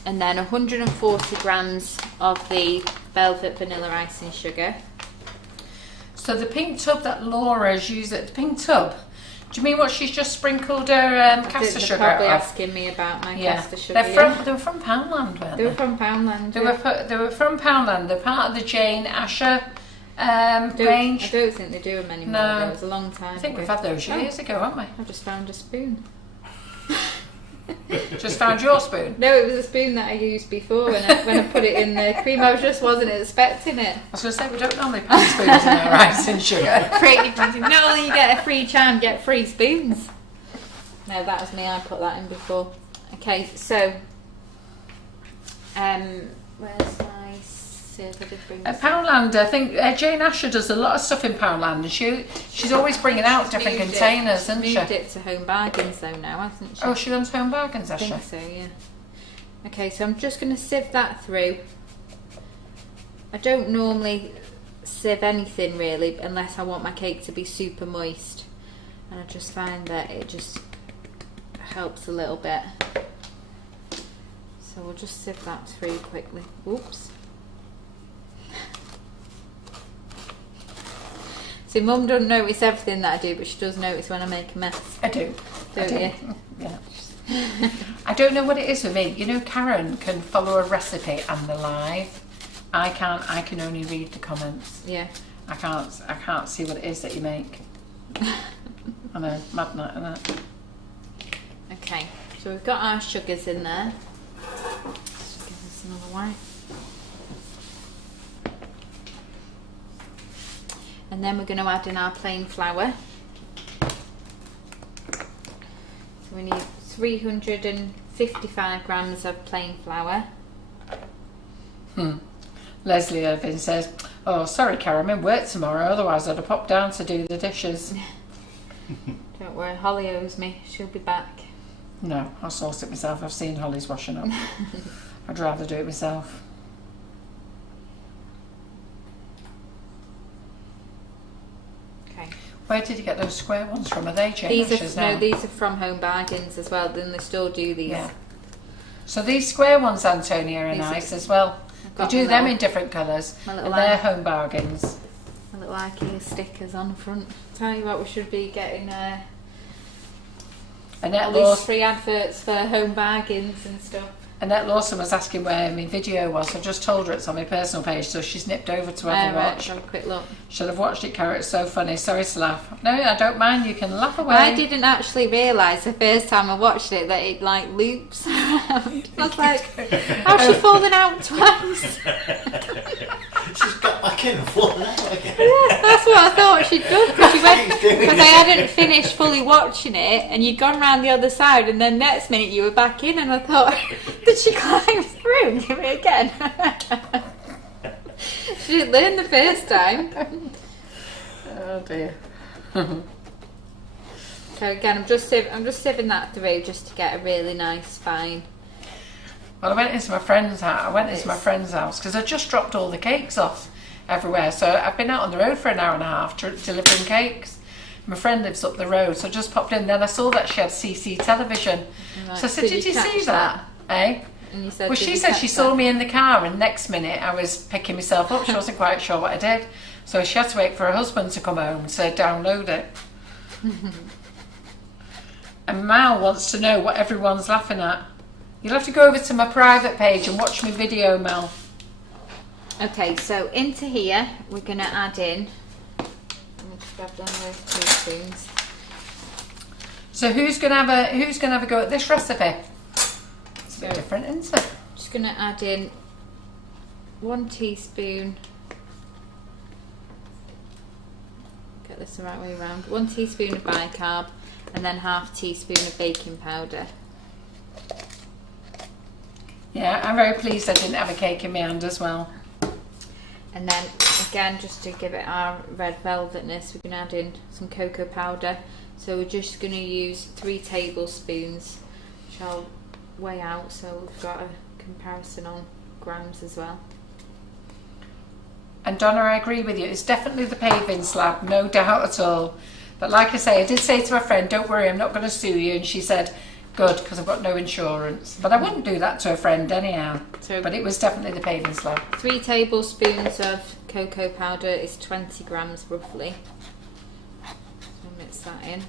And then 140 grams of the velvet vanilla icing sugar. So the pink tub that Laura's used, the pink tub, do you mean what she's just sprinkled her caster sugar They're probably off? asking me about my caster sugar. They were from Poundland, weren't they? They were from Poundland. They were from Poundland. They're part of the Jane Asher range. I don't think they do them anymore. No. It was a long time I think ago. we've had those years ago, haven't we? I just found a spoon. Just found your spoon. No, it was a spoon that I used before when I put it in the cream. I just wasn't expecting it. I was going to say, we don't normally put spoons in our icing sugar. Not only you get a free charm, you get free spoons. No, that was me. I put that in before. Okay, so where's my sieve? I did bring At Poundland, I think Jane Asher does a lot of stuff in Poundland, and she's always bringing out different containers, isn't she? Moved it to Home Bargains though now, hasn't she? Oh, she runs Home Bargains, I has she? think so, yeah. Okay, so I'm just going to sieve that through. I don't normally sieve anything really unless I want my cake to be super moist, and I just find that it just helps a little bit. So we'll just sieve that through quickly. Oops. See, Mum doesn't notice everything that I do, but she does notice when I make a mess. I do. Don't you? Yeah. I don't know what it is with me. You know, Karen can follow a recipe and the live. I can't. I can only read the comments. Yeah. I can't see what it is that you make. I know, mad night, isn't it? Okay, so we've got our sugars in there. Just give this another wipe. And then we're going to add in our plain flour. So we need 355 grams of plain flour. Leslie Irving says, "Oh, sorry, Karen, I'm in work tomorrow. Otherwise, I'd have popped down to do the dishes." Don't worry, Holly owes me. She'll be back. No, I'll sort it myself. I've seen Holly's washing up. I'd rather do it myself. Okay. Where did you get those square ones from? Are they Jane Asher's now? No, these are from Home Bargains as well. Then they still do these. Yeah. So these square ones, Antonia, are These are- nice as well. They got do my them little- in different colours, my and little they're eye. Home Bargains. I look like your stickers on the front. Tell you what, we should be getting Annette all these Lawson, free adverts for Home Bargains and stuff. Annette Lawson was asking where my video was. I just told her it's on my personal page, so she's nipped over to have a Right, watch. have a quick look. Should have watched it, Cara. It's so funny. Sorry to laugh. No, I don't mind. You can laugh away. I didn't actually realise the first time I watched it that it like loops around. I was like, how's she fallen out twice? She's got back in and fallen out again. Yeah, that's what I thought she'd done because I hadn't finished fully watching it and you'd gone round the other side and then next minute you were back in and I thought, did she climb through? Give it again. She didn't learn the first time. Oh dear. So again, I'm just sieving that through just to get a really nice fine. Well, I went into my friend's house because I just dropped all the cakes off everywhere. So I've been out on the road for an hour and a half delivering cakes. My friend lives up the road, so I just popped in. Then I saw that she had CC television. Right. So I said, "Did you see that?" Eh? And you said, Well, she said she saw me in the car, and next minute I was picking myself up. She wasn't quite sure what I did, so she had to wait for her husband to come home to download it. And Mal wants to know what everyone's laughing at. You'll have to go over to my private page and watch my video, Mel. Okay, so into here we're going to add in. Let me just grab down those teaspoons. So who's gonna have a go at this recipe? It's a bit different, isn't it? Just going to add in 1 teaspoon. Get this the right way around. 1 teaspoon of bicarb, and then ½ teaspoon of baking powder. Yeah, I'm very pleased I didn't have a cake in my hand as well. And then again, just to give it our red velvetness, we're going to add in some cocoa powder. So we're just going to use 3 tablespoons, which I'll weigh out so we've got a comparison on grams as well. And Donna, I agree with you. It's definitely the paving slab, no doubt at all. But like I say, I did say to my friend, don't worry, I'm not going to sue you. And she said, good, because I've got no insurance. But I wouldn't do that to a friend anyhow. So, but it was definitely the paving slab. 3 tablespoons of cocoa powder is 20 grams roughly. So mix that in.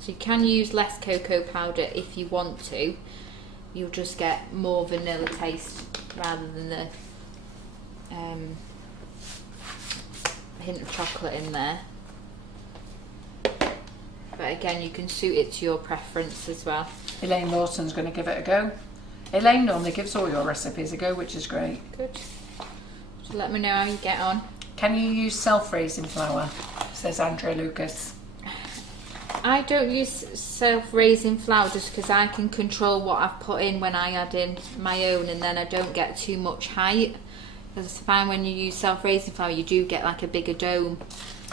So you can use less cocoa powder if you want to. You'll just get more vanilla taste rather than the hint of chocolate in there. But again, you can suit it to your preference as well. Elaine Lawson's going to give it a go. Elaine normally gives all your recipes a go, which is great. Good. So let me know how you get on. Can you use self-raising flour? Says Andrea Lucas. I don't use self-raising flour just because I can control what I've put in when I add in my own, and then I don't get too much height. Because I find when you use self-raising flour, you do get like a bigger dome.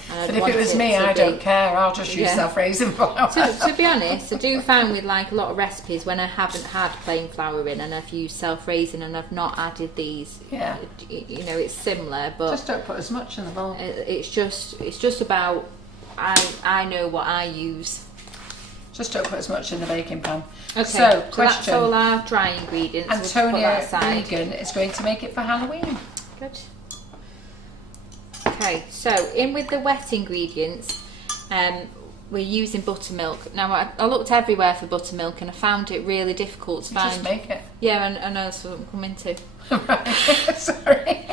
But if it was me, I don't care. I'll just use self-raising flour. To be honest, I do find with like a lot of recipes when I haven't had plain flour in and I've used self-raising and I've not added these, yeah, you know, it's similar, but just don't put as much in the bowl. It's just about I know what I use. Just don't put as much in the baking pan. Okay, so that's all our dry ingredients. Antonia Regan is going to make it for Halloween. Good. Okay, so in with the wet ingredients, we're using buttermilk. Now I looked everywhere for buttermilk and I found it really difficult to find. Just make it. Yeah, I know that's what I'm coming to. Right. Sorry.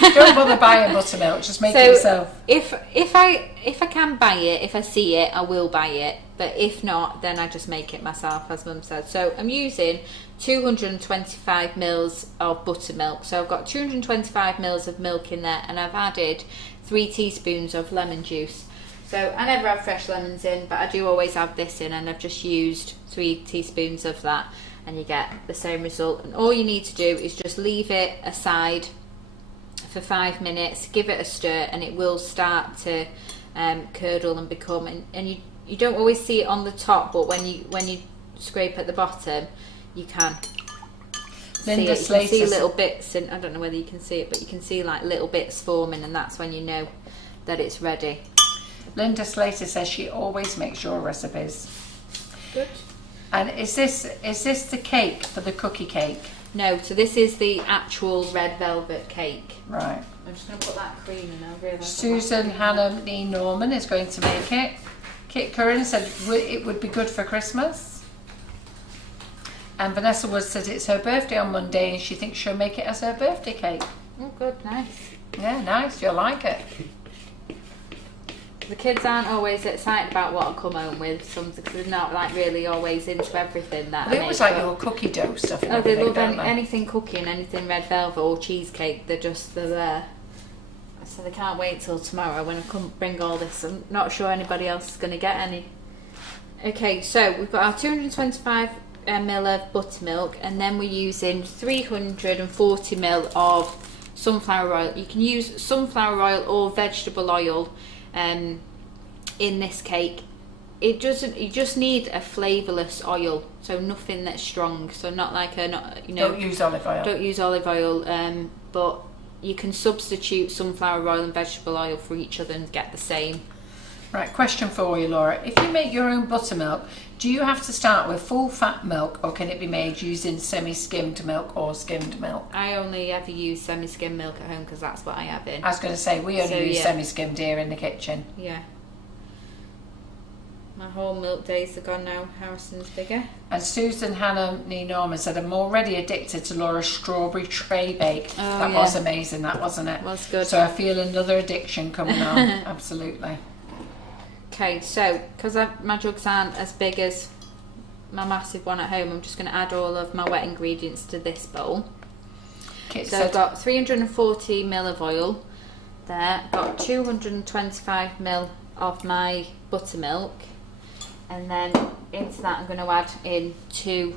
Don't bother buying buttermilk, just make it yourself. If I can buy it, if I see it, I will buy it. But if not, then I just make it myself, as Mum said. So I'm using 225 mils of buttermilk. So I've got 225 mils of milk in there, and I've added 3 teaspoons of lemon juice. So I never have fresh lemons in, but I do always have this in, and I've just used 3 teaspoons of that, and you get the same result. And all you need to do is just leave it aside for 5 minutes, give it a stir, and it will start to curdle and become, and you don't always see it on the top, but when you scrape at the bottom, you can Linda see it. You can see Slater, little bits, and I don't know whether you can see it, but you can see like little bits forming, and that's when you know that it's ready. Linda Slater says she always makes your recipes. Good. And is this the cake for the cookie cake? No, so this is the actual red velvet cake. Right. I'm just going to put that cream in. I realise Susan Hannah Lee Norman is going to make it. Kit Curran said it would be good for Christmas. And Vanessa Woods said it's her birthday on Monday and she thinks she'll make it as her birthday cake. Oh, good, nice. Yeah, nice. You'll like it. The kids aren't always excited about what I come home with, because they're not like really always into everything that They always like your cookie dough stuff. Oh, they love anything cooking, anything red velvet or cheesecake. They're there. So they can't wait till tomorrow when I come bring all this. I'm not sure anybody else is going to get any. Okay, so we've got our 225 ml of buttermilk, and then we're using 340 ml of sunflower oil. You can use sunflower oil or vegetable oil in this cake. You just need a flavourless oil, so nothing that's strong. So not like Don't use olive oil. Don't use olive oil, but you can substitute sunflower oil and vegetable oil for each other and get the same. Right, question for you, Laura. If you make your own buttermilk, do you have to start with full fat milk, or can it be made using semi-skimmed milk or skimmed milk? I only ever use semi-skimmed milk at home because that's what I have in. I was going to say, we only So, use yeah. semi-skimmed here in the kitchen. Yeah. My whole milk days are gone now. Harrison's bigger. And Susan Hannah Nee Norman said, I'm already addicted to Laura's strawberry tray bake. Oh, That yeah. was amazing, that wasn't it? Was good. So I feel another addiction coming on. Absolutely. Okay, so because my jugs aren't as big as my massive one at home, I'm just going to add all of my wet ingredients to this bowl. Kit So said, I've got 340 ml of oil there, got 225 ml of my buttermilk, and then into that I'm going to add in 2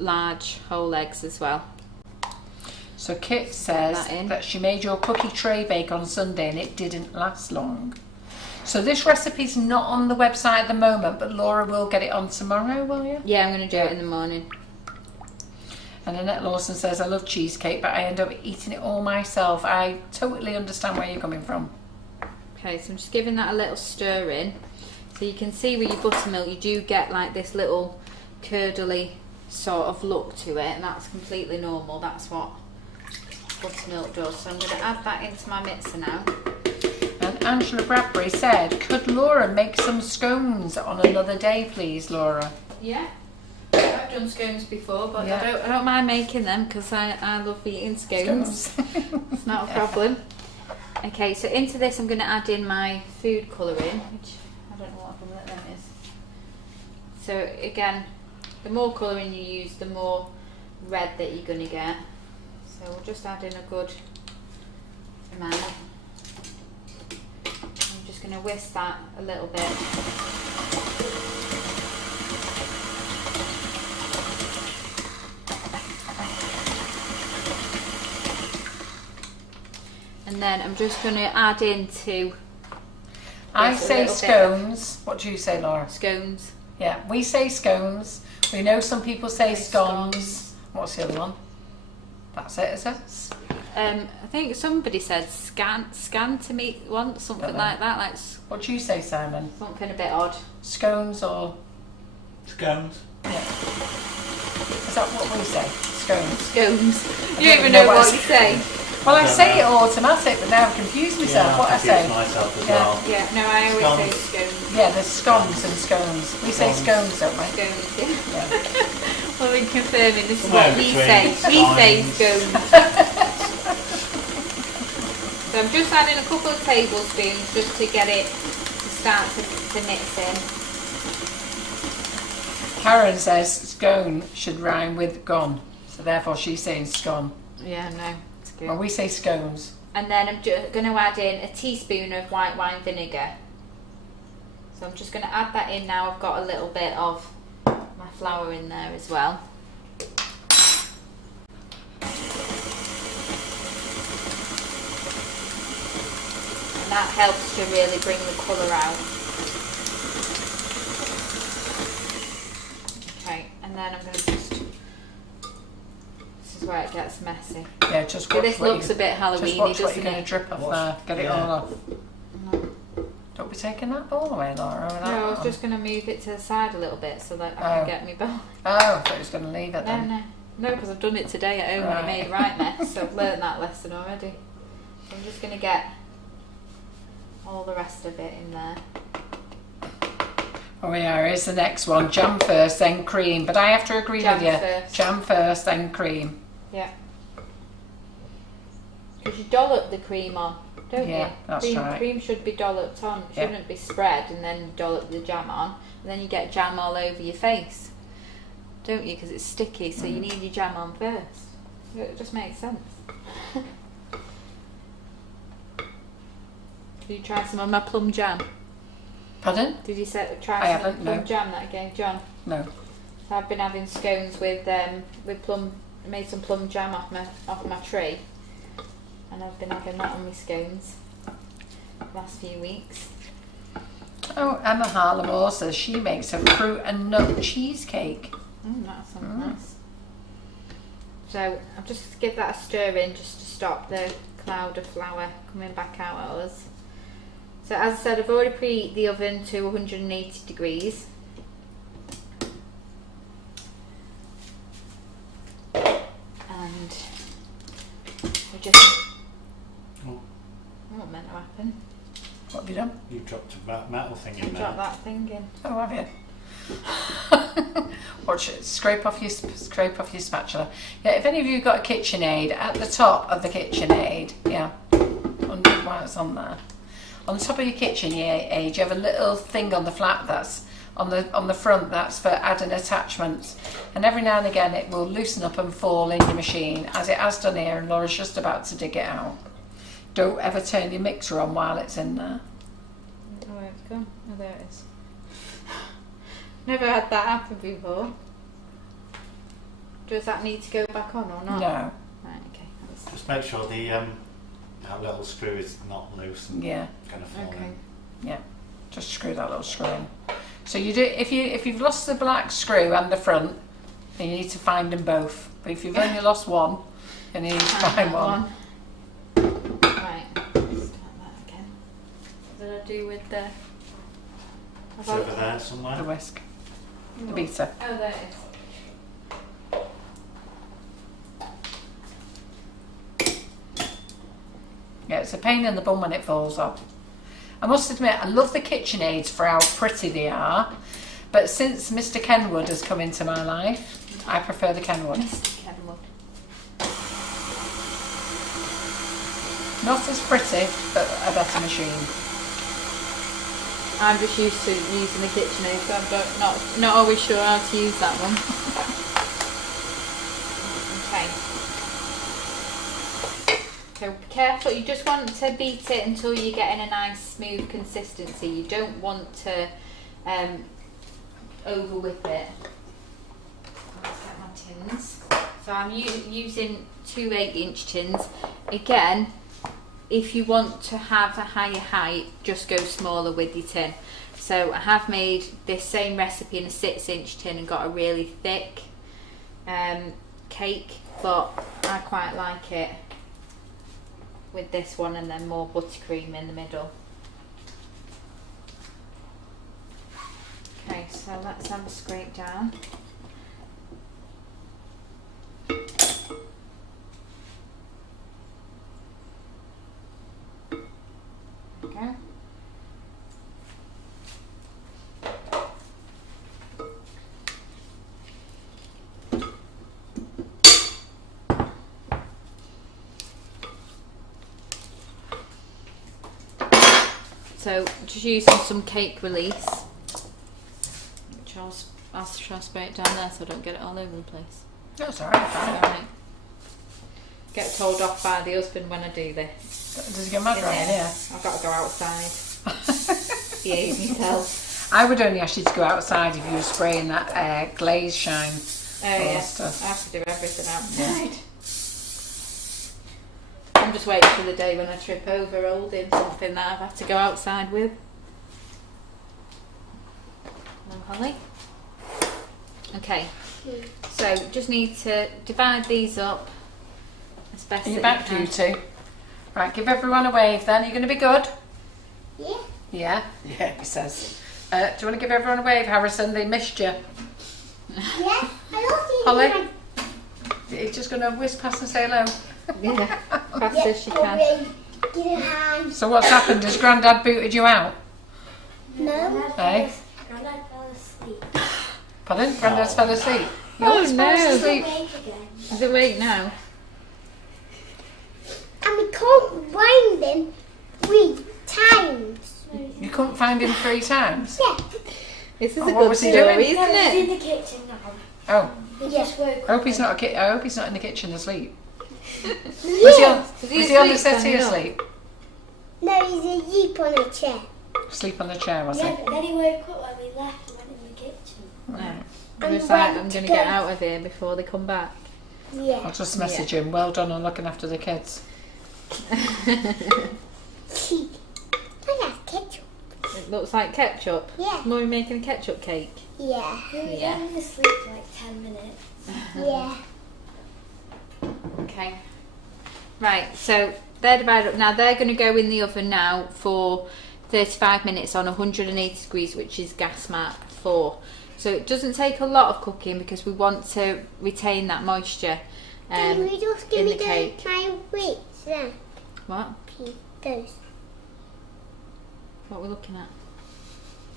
large whole eggs as well. so Kit says that in. that she made your cookie tray bake on Sunday and it didn't last long. So this recipe's not on the website at the moment, but Laura will get it on tomorrow, will you? Yeah, I'm going to do it in the morning. And Annette Lawson says, I love cheesecake, but I end up eating it all myself. I totally understand where you're coming from. Okay, so I'm just giving that a little stir in. So you can see with your buttermilk you do get like this little curdly sort of look to it, and that's completely normal. That's what buttermilk does. So I'm going to add that into my mixer now. And Angela Bradbury said, could Laura make some scones on another day, please, Laura? Yeah, I've done scones before, but Yeah. I don't mind making them because I love eating scones. It's not a problem. Okay, so into this I'm going to add in my food colouring, which I don't know what colour that is. So again, the more colouring you use, the more red that you're going to get. So we'll just add in a good amount. I'm just going to whisk that a little bit. And then I'm just going to add into I Just a say little bit. scones. What do you say, Laura? scones. Yeah, we say scones. We know some people say Say scones. scones. What's the other one? That's it, is it? I think somebody said scan to meat once, something Don't know. like that, like What do you say, Simon? something a bit odd. Scones or... Scones. Yeah. Is that what we say? Scones. Scones. You don't don't even know know what what you say. Well, I don't say it know. automatic, but now I've confused myself. What I say? myself as Yeah. well. Yeah, no, I always say Scones. scones. Yeah, there's scones and scones. We say scones, don't we? Scones, yeah. Yeah. Well, we're confirming this is Somewhere what he between says. He says scones. scones. So I'm just adding a couple of tablespoons just to get it to start to mix in. Karen says scone should rhyme with gone, so therefore she's saying scone. Yeah, no, it's good. Well, we say scones. And then I'm going to add in a teaspoon of white wine vinegar. So I'm just going to add that in now. I've got a little bit of my flour in there as well. And that helps to really bring the colour out. Okay, and then I'm going to just... This is where it gets messy. Yeah, just So watch this what looks you- a bit Just Halloween-y, watch what doesn't you're going to it? drip off Watch- there. Get it yeah. all off. Don't be taking that ball away, Laura. with that No, I was on. just going to move it to the side a little bit so that I Oh. can get me bowl. Oh, I thought you was going to leave it No, then. no, because I've done it today at home and I Right. made a right mess, so I've learned that lesson already. So I'm just going to get all the rest of it in there. Oh yeah, here's the next one. Jam first, then cream. But I have to agree Jam with you. first. Jam first, then cream. Yeah. Because you dollop the cream on, don't Yeah, you? that's cream, right. Cream should be dolloped on, it Yeah. shouldn't be spread and then dollop the jam on. And then you get jam all over your face, don't you? Because it's sticky, so you need your jam on first. It just makes sense. Did you try some of my plum jam? Pardon? Did you try I some haven't, plum no. jam that I gave John? No. So I've been having scones with plum. I made some plum jam off my tree, and I've been having that on my scones the last few weeks. Oh, Emma Harlemore says she makes a fruit and nut cheesecake. That sounds nice. So I'll just give that a stir in just to stop the cloud of flour coming back out at us. So as I said, I've already preheated the oven to 180 degrees. And we just... What meant to happen? What have you done? You dropped a metal thing in there. Drop that thing in. Oh, have you? Watch it. Scrape off your spatula. Yeah, if any of you got a KitchenAid, at the top of the KitchenAid, yeah, wonder why it's on there. On the top of your KitchenAid, you have a little thing on the flap that's on the front that's for adding attachments, and every now and again it will loosen up and fall in your machine, as it has done here, and Laura's just about to dig it out. Don't ever turn your mixer on while it's in there. Oh, where it's gone? Oh, there it is. Never had that happen before. Does that need to go back on or not? No. Right, okay. Just make sure that little screw is not loose and Yeah. going to fall Okay. in. Yeah. Just screw that little screw in. So you do if you've lost the black screw and the front, then you need to find them both. But if you've only lost one, then you need to find one. Right. Start that again. What did I do with the... It's over there somewhere. The whisk. The beater. Oh, there it is. Yeah, it's a pain in the bum when it falls off. I must admit, I love the KitchenAids for how pretty they are, but since Mr. Kenwood has come into my life, I prefer the Kenwood. Mr. Kenwood. Not as pretty, but a better machine. I'm just used to using the KitchenAid, so I'm not always sure how to use that one. Okay. So be careful, you just want to beat it until you're getting a nice smooth consistency. You don't want to over whip it. Let's get my tins. So I'm using two 8-inch tins. Again, if you want to have a higher height, just go smaller with your tin. So I have made this same recipe in a 6-inch tin and got a really thick cake, but I quite like it with this one, and then more buttercream in the middle. Okay, so let's have a scrape down. Okay. So just using some cake release, which I'll spray it down there so I don't get it all over the place. That's alright. Alright. Get told off by the husband when I do this. Does it get mad right here? I've got to go outside. Behave myself. I would only ask you to go outside if you were spraying that glaze shine. Oh yeah, stuff. I have to do everything outside. Yeah. I'm just waiting for the day when I trip over holding something that I've had to go outside with. No, Holly? Okay, so just need to divide these up as best Are you as back, can. you two? Right, give everyone a wave then. Are you going to be good? Yeah. Yeah? Yeah, he says. Do you want to give everyone a wave, Harrison? They missed you. Yeah. I Holly? You're just going to whisk past and say hello? Yeah, fast as she can. Give a hand. So what's happened? Has Grandad booted you out? No. Hey? Grandad fell asleep. Pardon? Grandad's fell asleep. You Oh, always fall no. asleep. Awake again. Is it awake now? And we can't find him 3 times. You couldn't find him 3 times? Yeah. This is Oh, a what good was he story, doing? isn't it? He's in the kitchen now. Oh. He just woke I hope he's not. I hope he's not in the kitchen asleep. Yeah. Was he on the asleep, settee Daniel? asleep? No, he's asleep on a chair. Asleep on the chair, was Yeah, he? but then he woke up when we left and went in the kitchen. Right. And like, I'm going to get out of here before they come back. Yeah. I'll just message him. Well done on looking after the kids. I have ketchup. It looks like ketchup. Yeah. Mummy making a ketchup cake. Yeah. Yeah. I'm going to sleep for like 10 minutes. Yeah. Okay. Right, so they're divided up. Now they're going to go in the oven now for 35 minutes on 180 degrees, which is gas mark 4. So it doesn't take a lot of cooking because we want to retain that moisture Can we just give in me the cake. my weights then? What? Those. What are we looking at?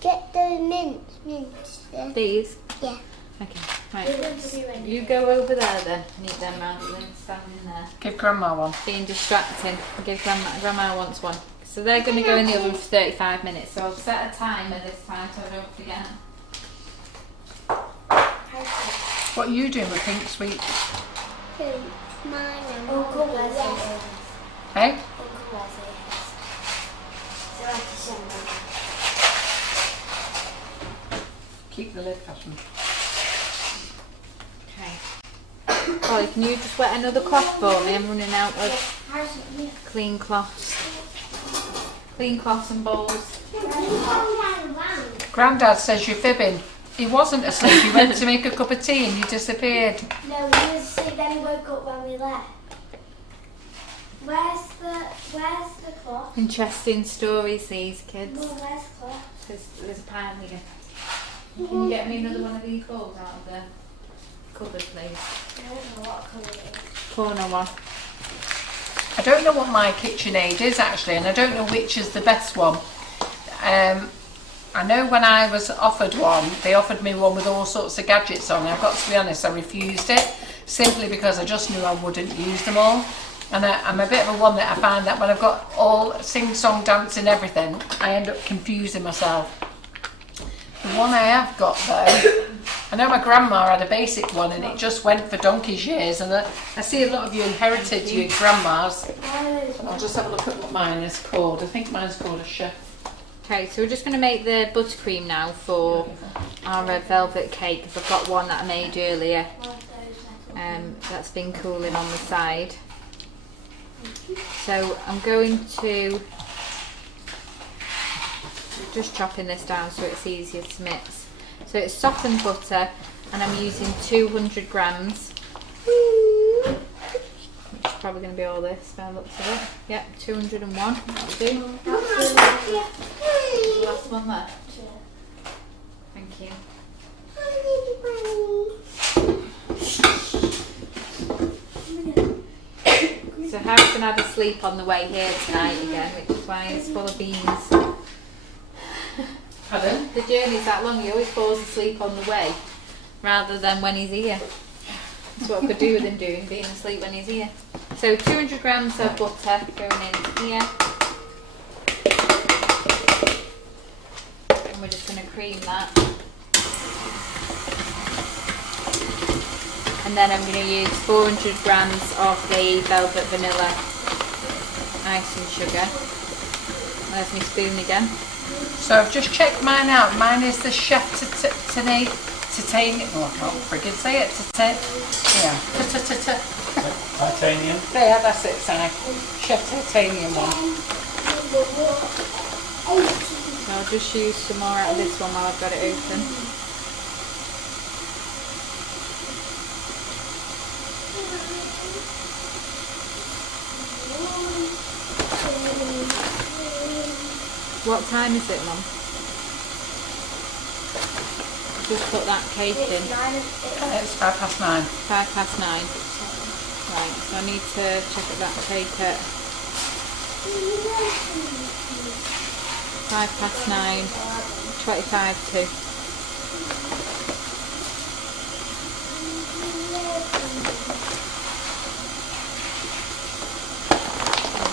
Get the mints then. These? Yeah. Okay, right. You go over there then. I need them rather than standing there. Give Grandma one. Being distracting. Give Grandma wants one. So they're going to go in the oven for 35 minutes. So I'll set a timer this time so I don't forget. What are you doing with pink sweet? Mine and Uncle Wesley. Hey? Uncle Wesley. So I have to send them. Keep the lid fastened. Okay. Ollie, can you just wet another cloth for me? I'm running out of clean cloths. Clean cloths and bowls. Grandad says you're fibbing. He wasn't asleep. He went to make a cup of tea and you disappeared. No, he was asleep, then he woke up when we left. Where's the cloth? Interesting stories, these kids. Mum, where's the cloth? There's a pile here. Can you get me another one of these bowls out of the cupboard, please? I don't know what colour it is. Corner one. I don't know what my KitchenAid is actually, and I don't know which is the best one. I know when I was offered one, they offered me one with all sorts of gadgets on. I've got to be honest, I refused it simply because I just knew I wouldn't use them all. And I'm a bit of a one that I find that when I've got all sing-song, dancing, everything, I end up confusing myself. The one I have got though, I know my grandma had a basic one and it just went for donkey's years, and I see a lot of you inherited your grandmas. I'll just have a look at what mine is called. I think mine's called a chef. Okay, so we're just going to make the buttercream now for our red velvet cake, because I've got one that I made earlier. That's been cooling on the side. So I'm going to just chopping this down so it's easier to mix. So it's softened butter and I'm using 200 grams. Which is probably going to be all this by the looks of it. Yep, 201. That'll do. Last one there. Thank you. So Harrison had a sleep on the way here tonight again, which is why it's full of beans. Pardon? The journey's that long, he always falls asleep on the way rather than when he's here. That's what I could do with him doing, being asleep when he's here. So 200 grams of butter going in here. And we're just going to cream that. And then I'm going to use 400 grams of the velvet vanilla icing sugar. There's my spoon again. So I've just checked mine out. Mine is the Chef Titanium. Oh, I can't friggin' say it. Yeah. Titanium. There, that's it, Si. Chef Titanium one. So I'll just use some more out of this one while I've got it open. What time is it, Mum? Just put that cake in. It's 9:05. 9:05. Right, so I need to check that cake at 9:05, 25 to.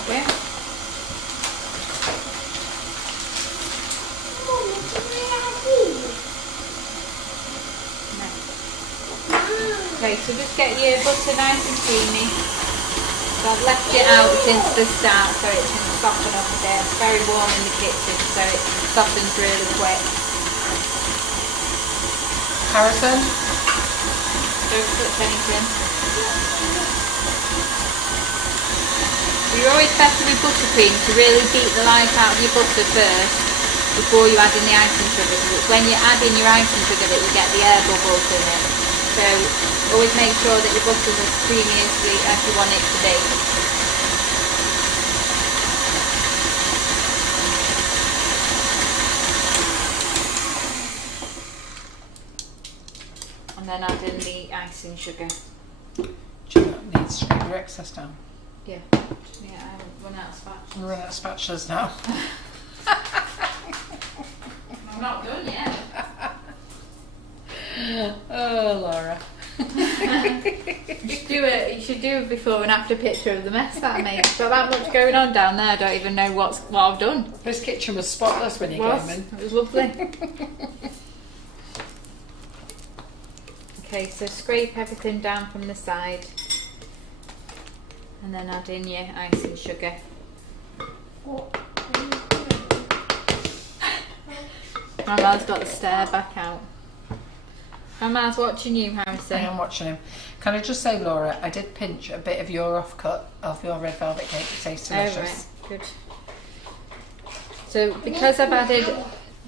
There we go. Okay, so just get your butter nice and creamy. So I've left it out since the start so it can soften up a bit. It's very warm in the kitchen so it softens really quick. Harrison? don't touch anything. You're always better with buttercream to really beat the life out of your butter first before you add in the icing sugar, because it's when you add in your icing sugar that you get the air bubbles in it. So always make sure that your butter's as creamy as you want it to be. And then add in the icing sugar. Do you need to scrape your excess down? Yeah, I've run out of spatulas. We're running out of spatulas now. I'm not done yet. Oh, Laura. You should do a before and after picture of the mess that I made. Got that much going on down there, I don't even know what I've done. This kitchen was spotless when you came in. It was lovely. Okay, so scrape everything down from the side and then add in your icing sugar. Grandma's got the stare back out. Grandma's watching you, Harrison. I am watching him. Can I just say, Laura, I did pinch a bit of your offcut of your red velvet cake. It tastes delicious. Oh, right, good. So because I've added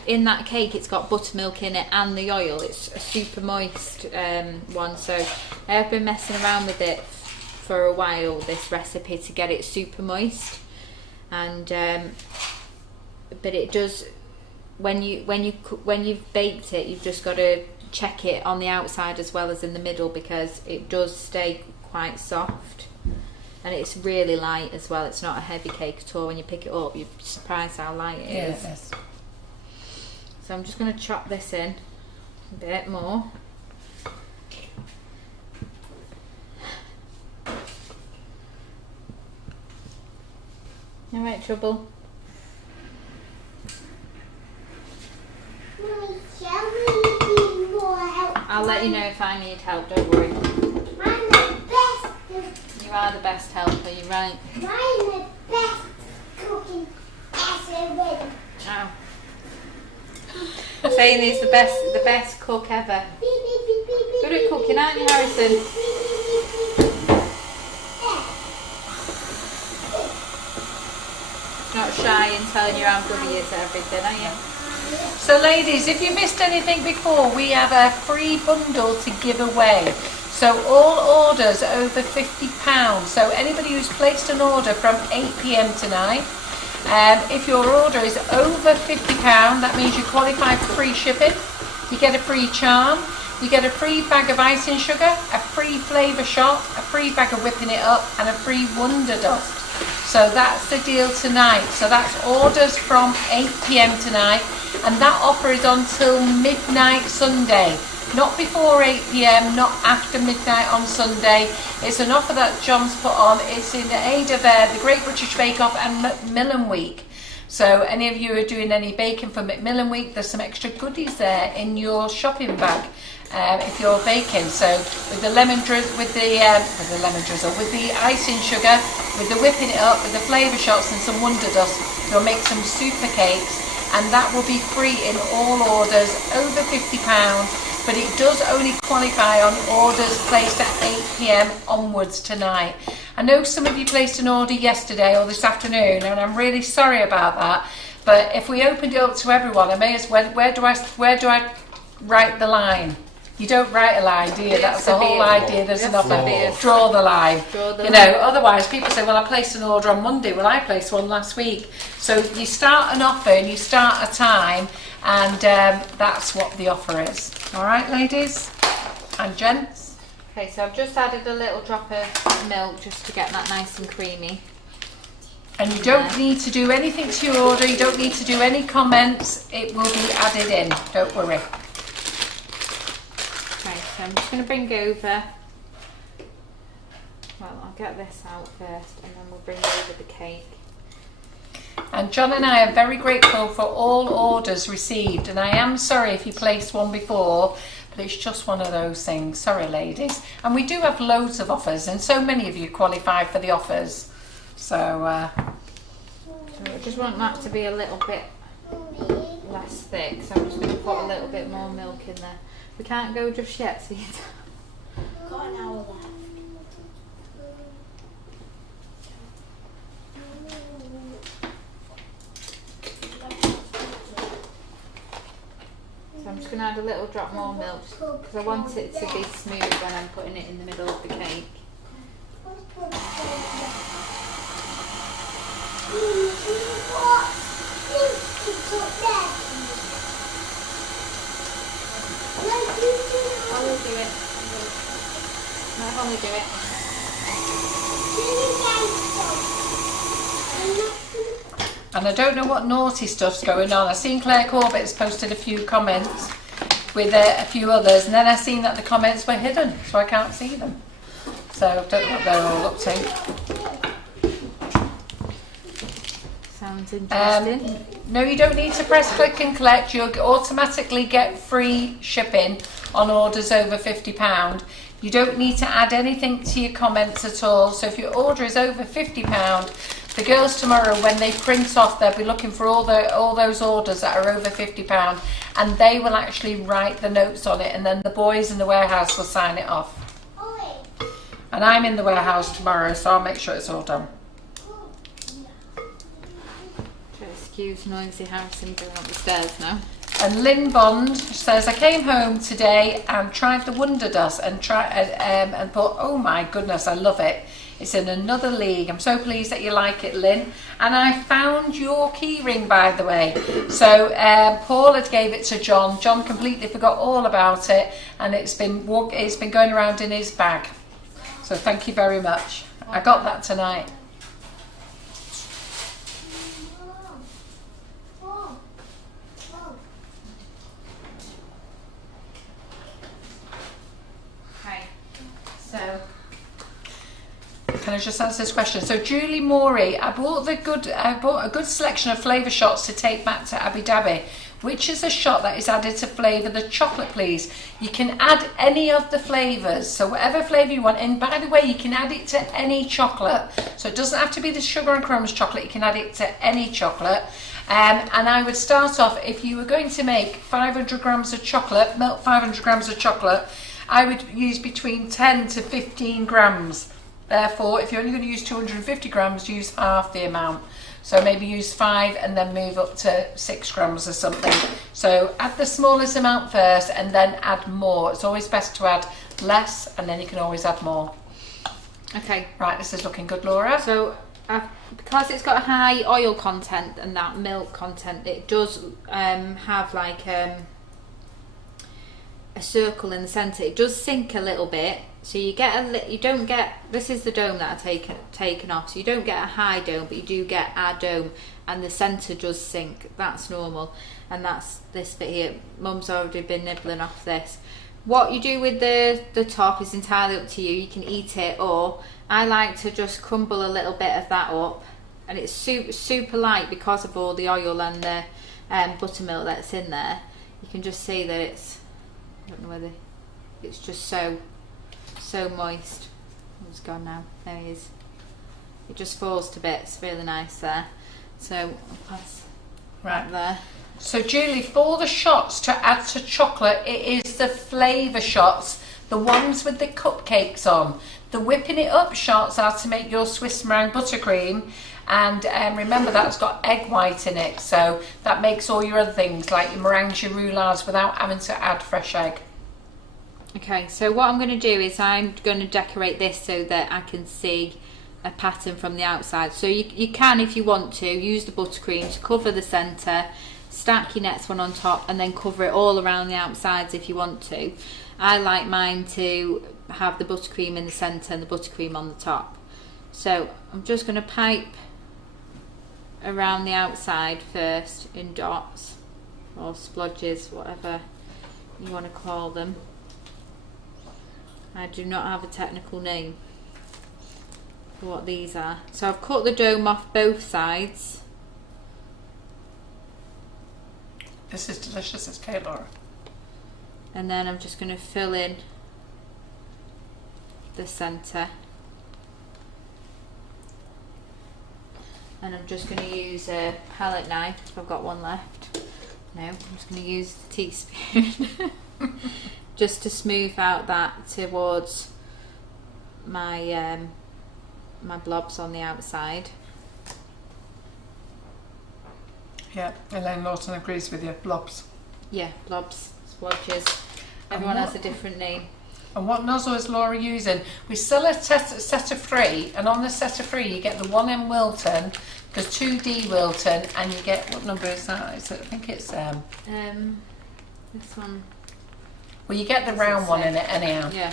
in that cake, it's got buttermilk in it and the oil. It's a super moist one, so I have been messing around with it for a while, this recipe, to get it super moist. And but it does, when you've baked it, you've just got to check it on the outside as well as in the middle, because it does stay quite soft. And it's really light as well. It's not a heavy cake at all. When you pick it up, you're surprised how light it is. Yes. So I'm just going to chop this in a bit more. Alright, Trouble. Mummy, shall we need more help? I'll let you know if I need help, don't worry. I'm the best. You are the best helper, you're right. I'm the best cooking ever. Oh. Saying he's the best cook ever. Good at cooking, aren't you, Harrison? Not shy in telling you how good he is at everything, are you? So ladies, if you missed anything before, we have a free bundle to give away. So all orders over £50. So anybody who's placed an order from 8 p.m. tonight, if your order is over £50, that means you qualify for free shipping. You get a free charm, you get a free bag of icing sugar, a free Flavour Shot, a free bag of whipping it up, and a free Wonder Dust. So that's the deal tonight. So that's orders from 8 p.m. tonight, and that offer is on till midnight Sunday. Not before 8 p.m, not after midnight on Sunday. It's an offer that John's put on. It's in aid of the Great British Bake Off and Macmillan Week. So any of you who are doing any baking for Macmillan Week, there's some extra goodies there in your shopping bag if you're baking. So with the lemon drizzle, with the icing sugar, with the whipping it up, with the Flavour Shots and some Wonder Dust, you'll make some super cakes, and that will be free in all orders over £50. But it does only qualify on orders placed at 8 p.m. onwards tonight. I know some of you placed an order yesterday or this afternoon, and I'm really sorry about that. But if we opened it up to everyone, I may as well. Where do I write the line? You don't write a line, do you? That's the whole idea. There's an offer. Draw the line. You know, otherwise people say, well, I placed an order on Monday. Well, I placed one last week. So you start an offer and you start a time, and that's what the offer is. All right, ladies and gents. Okay, so I've just added a little drop of milk just to get that nice and creamy. And you don't need to do anything to your order. You don't need to do any comments. It will be added in. Don't worry. Okay, so I'm just going to bring over, well, I'll get this out first and then we'll bring over the cake. And John and I are very grateful for all orders received, and I am sorry if you placed one before, but it's just one of those things. Sorry, ladies. And we do have loads of offers, and so many of you qualify for the offers. So I just want that to be a little bit less thick, so I'm just going to put a little bit more milk in there. We can't go just yet, see? more milk because I want it to be smooth when I'm putting it in the middle of the cake. I will do it. Let Holly do it. And I don't know what naughty stuff's going on. I've seen Claire Corbett's posted a few comments with a few others, and then I've seen that the comments were hidden, so I can't see them. So I don't know what they're all up to. Sounds interesting. No, you don't need to press click and collect. You'll automatically get free shipping on orders over £50. You don't need to add anything to your comments at all. So if your order is over £50, the girls tomorrow, when they print off, they'll be looking for all those orders that are over £50, and they will actually write the notes on it, and then the boys in the warehouse will sign it off. And I'm in the warehouse tomorrow, so I'll make sure it's all done. Excuse noisy Harrison going up the stairs now. And Lynn Bond says, I came home today and tried the Wonder Dust and thought, oh my goodness, I love it. It's in another league. I'm so pleased that you like it, Lynn. And I found your key ring, by the way. So Paul had gave it to John. John completely forgot all about it, and it's been going around in his bag. So thank you very much. I got that tonight. So, can I just answer this question? So Julie Morey, I bought a good selection of Flavour Shots to take back to Abu Dhabi. Which is a shot that is added to flavour the chocolate, please? You can add any of the flavours, so whatever flavour you want. And by the way, you can add it to any chocolate, so it doesn't have to be the Sugar and Crumbs chocolate. You can add it to any chocolate. And I would start off, if you were going to make 500 grams of chocolate, melt 500 grams of chocolate, I would use between 10 to 15 grams. Therefore, if you're only going to use 250 grams, use half the amount. So maybe use 5 and then move up to 6 grams or something. So add the smallest amount first and then add more. It's always best to add less, and then you can always add more. okay. Right, this is looking good, Laura. So, because it's got a high oil content and that milk content, it does have like a circle in the centre. It does sink a little bit, so you get you don't get, this is the dome that I've taken off, so you don't get a high dome, but you do get a dome, and the centre does sink. That's normal, and that's this bit here. Mum's already been nibbling off this. What you do with the top is entirely up to you. You can eat it, or I like to just crumble a little bit of that up, and it's super light because of all the oil and the buttermilk that's in there. You can just see that it's, I don't know whether, it's just so moist. He's gone now. There he is. It just falls to bits. Really nice there. So I'll pass right there. So Julie, for the shots to add to chocolate, it is the Flavour Shots, the ones with the cupcakes on. The whipping it up shots are to make your Swiss meringue buttercream, and remember that's got egg white in it, so that makes all your other things like your meringues, your roulades, without having to add fresh egg. Okay, so what I'm going to do is I'm going to decorate this so that I can see a pattern from the outside. So you can, if you want to, use the buttercream to cover the centre, stack your next one on top, and then cover it all around the outsides if you want to. I like mine to have the buttercream in the centre and the buttercream on the top. So I'm just going to pipe around the outside first in dots or splodges, whatever you want to call them. I do not have a technical name for what these are. So I've cut the dome off both sides. This is delicious, it's okay, Laura. And then I'm just going to fill in the centre. And I'm just going to use a palette knife if I've got one left. No, I'm just going to use the teaspoon. Just to smooth out that towards my my blobs on the outside. Yeah, Elaine Lawton agrees with you, blobs. Yeah, blobs, splodges. Everyone has a different name. And what nozzle is Laura using? We sell a set of 3, and on the set of 3 you get the 1M Wilton, the 2D Wilton, and you get, what number is that? I think it's This one. well, you get the round one in it anyhow. Yeah.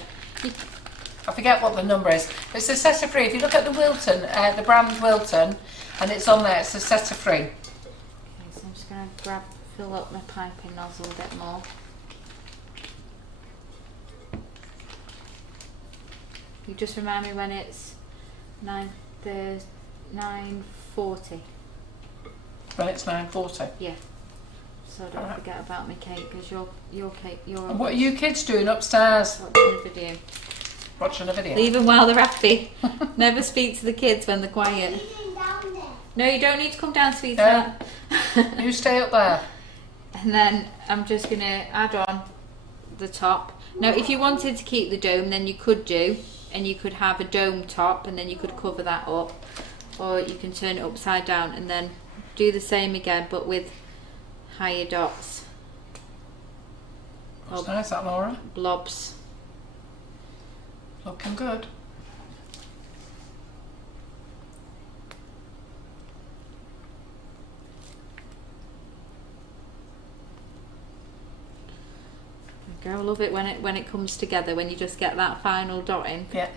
I forget what the number is. But it's a set of 3. If you look at the Wilton, the brand Wilton, and it's on there, it's a set of 3. Okay, so I'm just going to fill up my piping nozzle a bit more. You just remind me when it's 9:40. When it's 9:40. Yeah. So I don't forget about my cake, because your cake, And what are you kids doing upstairs? watching the video. Watching a video. Leave them while they're happy. Never speak to the kids when they're quiet. Even down there. No, you don't need to come down, Yeah. sweetheart. You stay up there. And then I'm just going to add on the top. Now, if you wanted to keep the dome, then you could do, and you could have a dome top, and then you could cover that up, or you can turn it upside down and then do the same again, but with higher dots. That's nice, that, Laura. Blobs. Looking good. I love it when it comes together, when you just get that final dot in. Yeah.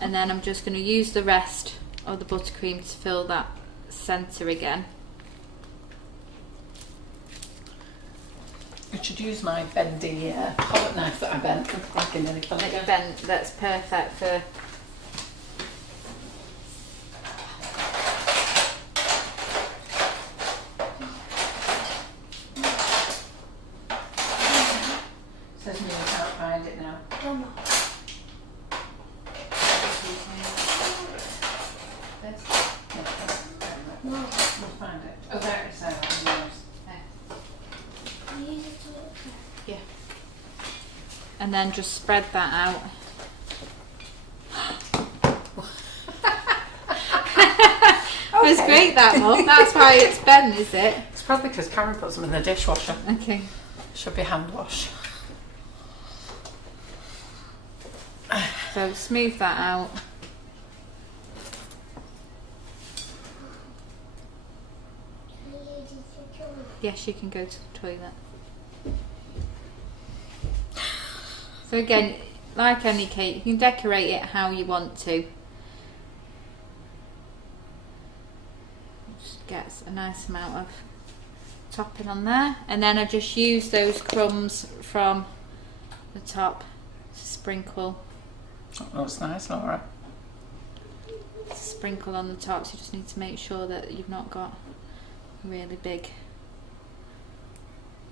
And then I'm just going to use the rest of the buttercream to fill that centre again. You should use my bendy palette knife that I bent. Like in any Like bent, that's perfect for. Says me I can't find it now. Come on. We'll find it. Oh, there it is. Use it to look at. Yeah. And then just spread that out. It was great, that one. That's why it's bent, is it? It's probably because Karen puts them in the dishwasher. Okay. Should be hand wash. So smooth that out. Can you use it to toilet? Yes, you can go to the toilet. So again, like any cake, you can decorate it how you want to. Just gets a nice amount of topping on there, and then I just use those crumbs from the top to sprinkle. That looks nice, Laura. Sprinkle on the top, so you just need to make sure that you've not got really big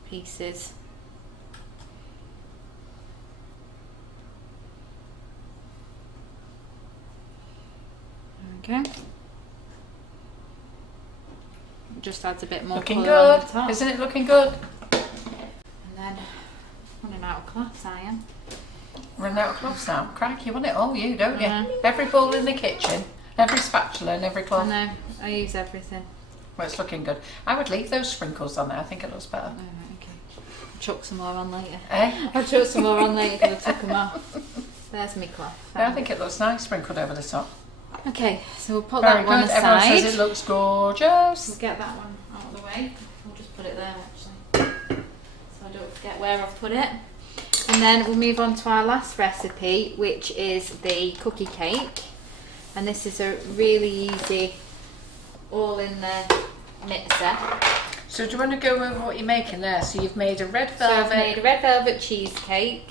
pieces. Okay. Just adds a bit more Looking colour on good. the top. Isn't it looking good? And then running out of cloths, I am. Running out of cloths now. Crikey, you want it all, you, don't you? Uh-huh. Every bowl in the kitchen, every spatula and every I cloth. know, I use everything. Well, it's looking good. I would leave those sprinkles on there. I think it looks better. Alright, okay. I'll chuck some more on later. Eh? I'll chuck some more on later because I took them off. There's my cloth. Yeah, I think it looks nice sprinkled over the top. Okay, so we'll put Very that one good. Everyone aside. says it looks gorgeous. We'll get that one out of the way. We'll just put it there actually, so I don't forget where I've put it. And then we'll move on to our last recipe, which is the cookie cake. And this is a really easy, all in the mixer. So do you want to go over what you're making there? So you've made a red So I've velvet. made a red velvet cheesecake.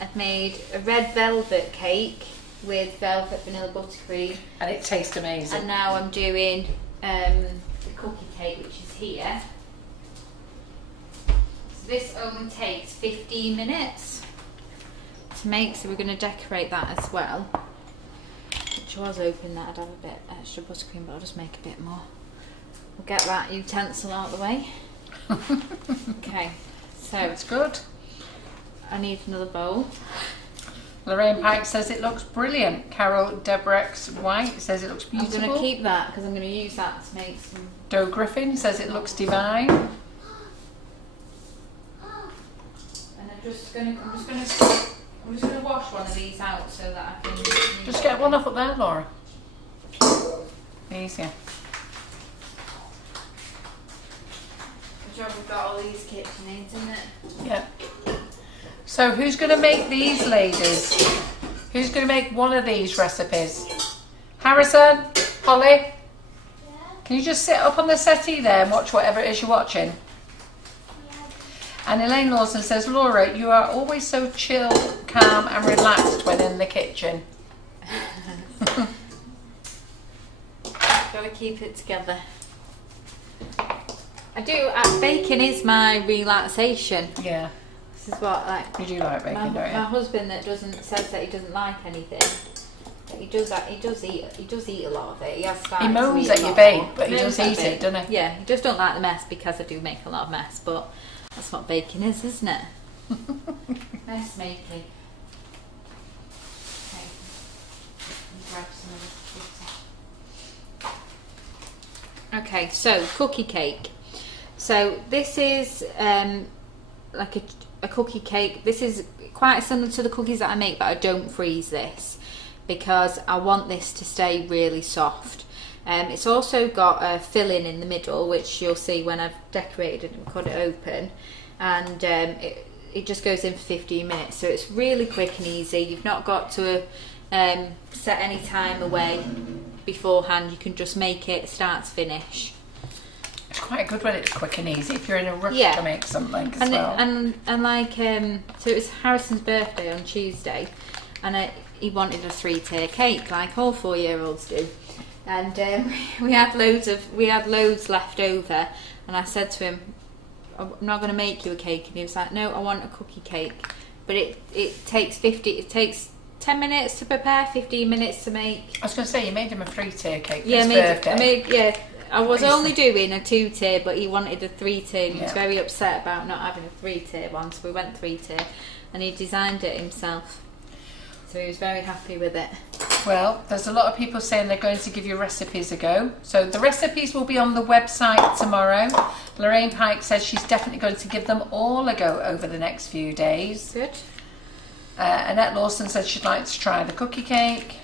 I've made a red velvet cake with velvet vanilla buttercream. And it tastes amazing. And now I'm doing the cookie cake, which is here. So this only takes 15 minutes to make, so we're going to decorate that as well. Which I was hoping that I'd have a bit extra buttercream, but I'll just make a bit more. We'll get that utensil out of the way. Okay, so That's good. I need another bowl. Lorraine Pike says it looks brilliant. Carol Debrex White says it looks I'm beautiful. going to keep that because I'm going to use that to make some. Doe Griffin says it looks divine. And I I'm just gonna wash one of these out so that I can Just get one off up there, Laura. Easier. The job we've got all these kitchen aids, isn't it? Yeah. So who's going to make these, ladies? Who's going to make one of these recipes? Harrison? Holly? Can you just sit up on the settee there and watch whatever it is you're watching? And Elaine Lawson says, Laura, you are always so chill, calm and relaxed when in the kitchen. Gotta keep it together. I do, baking is my relaxation. Yeah. This is what, like, You do like bacon, don't my you? husband that says that he doesn't like anything. He does eat a lot of it. He has started He moans to eat at a you, lot babe, more. but he Moans does at eat me. it, doesn't he? Yeah, he just don't like the mess because I do make a lot of mess, but that's what baking is, isn't it? Mess making. Okay. Grab some of this butter. Okay, so cookie cake. So this is like a cookie cake. This is quite similar to the cookies that I make, but I don't freeze this because I want this to stay really soft. It's also got a filling in the middle, which you'll see when I've decorated and cut it open, and it just goes in for 15 minutes, so it's really quick and easy. You've not got to set any time away beforehand. You can just make it start to finish. It's quite good when it's quick and easy if you're in a rush Yeah. to make something as And well. and like so it was Harrison's birthday on Tuesday, and he wanted a 3-tier cake like all 4-year-olds do, and we had loads left over, and I said to him, I'm not going to make you a cake, and he was like, no, I want a cookie cake, but it takes 10 minutes to prepare, 15 minutes to make. I was going to say, you made him a 3-tier cake for Yeah, his birthday. I was only doing a 2-tier, but he wanted a 3-tier. He was Yeah. very upset about not having a 3-tier one, so we went 3-tier, and he designed it himself. So he was very happy with it. Well, there's a lot of people saying they're going to give your recipes a go. So the recipes will be on the website tomorrow. Lorraine Pike says she's definitely going to give them all a go over the next few days. Good. Annette Lawson says she'd like to try the cookie cake.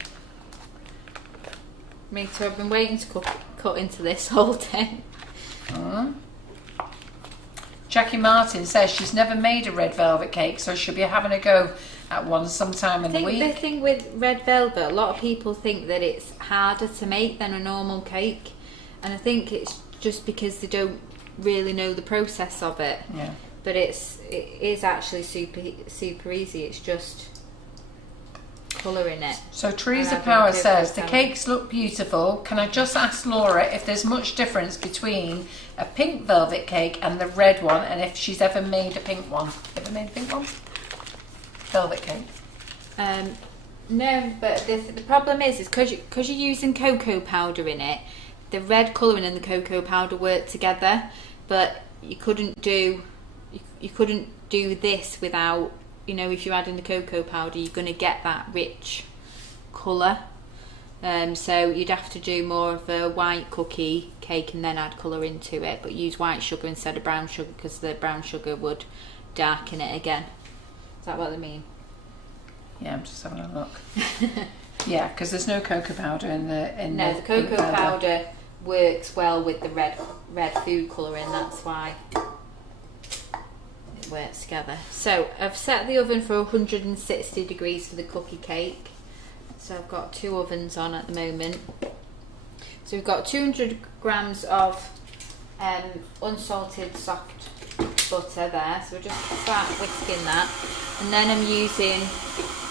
Me too. I've been waiting to cut into this all day. Jackie Martin says she's never made a red velvet cake, so she'll be having a go at one sometime in the I think the week. thing with red velvet, a lot of people think that it's harder to make than a normal cake, and I think it's just because they don't really know the process of it. Yeah. But it is actually super easy. It's just colouring it. So Teresa And Power having a says the good cakes look beautiful. Can I just ask Laura if there's much difference between a pink velvet cake and the red one, and if she's ever made a pink one? Ever made a pink one? Velvet cake. No, but the problem is because you're using cocoa powder in it, the red colouring and the cocoa powder work together, but you couldn't do this without, if you're adding the cocoa powder, you're going to get that rich colour. So you'd have to do more of a white cookie cake and then add colour into it, but use white sugar instead of brown sugar because the brown sugar would darken it again. Is that what I mean? Yeah, I'm just having a look. Yeah, because there's no cocoa powder in the No, the cocoa powder works well with the red food colouring. That's why it works together. So I've set the oven for 160 degrees for the cookie cake. So I've got 2 ovens on at the moment. So we've got 200 grams of unsalted soft butter there. So we'll just start whisking that, and then I'm using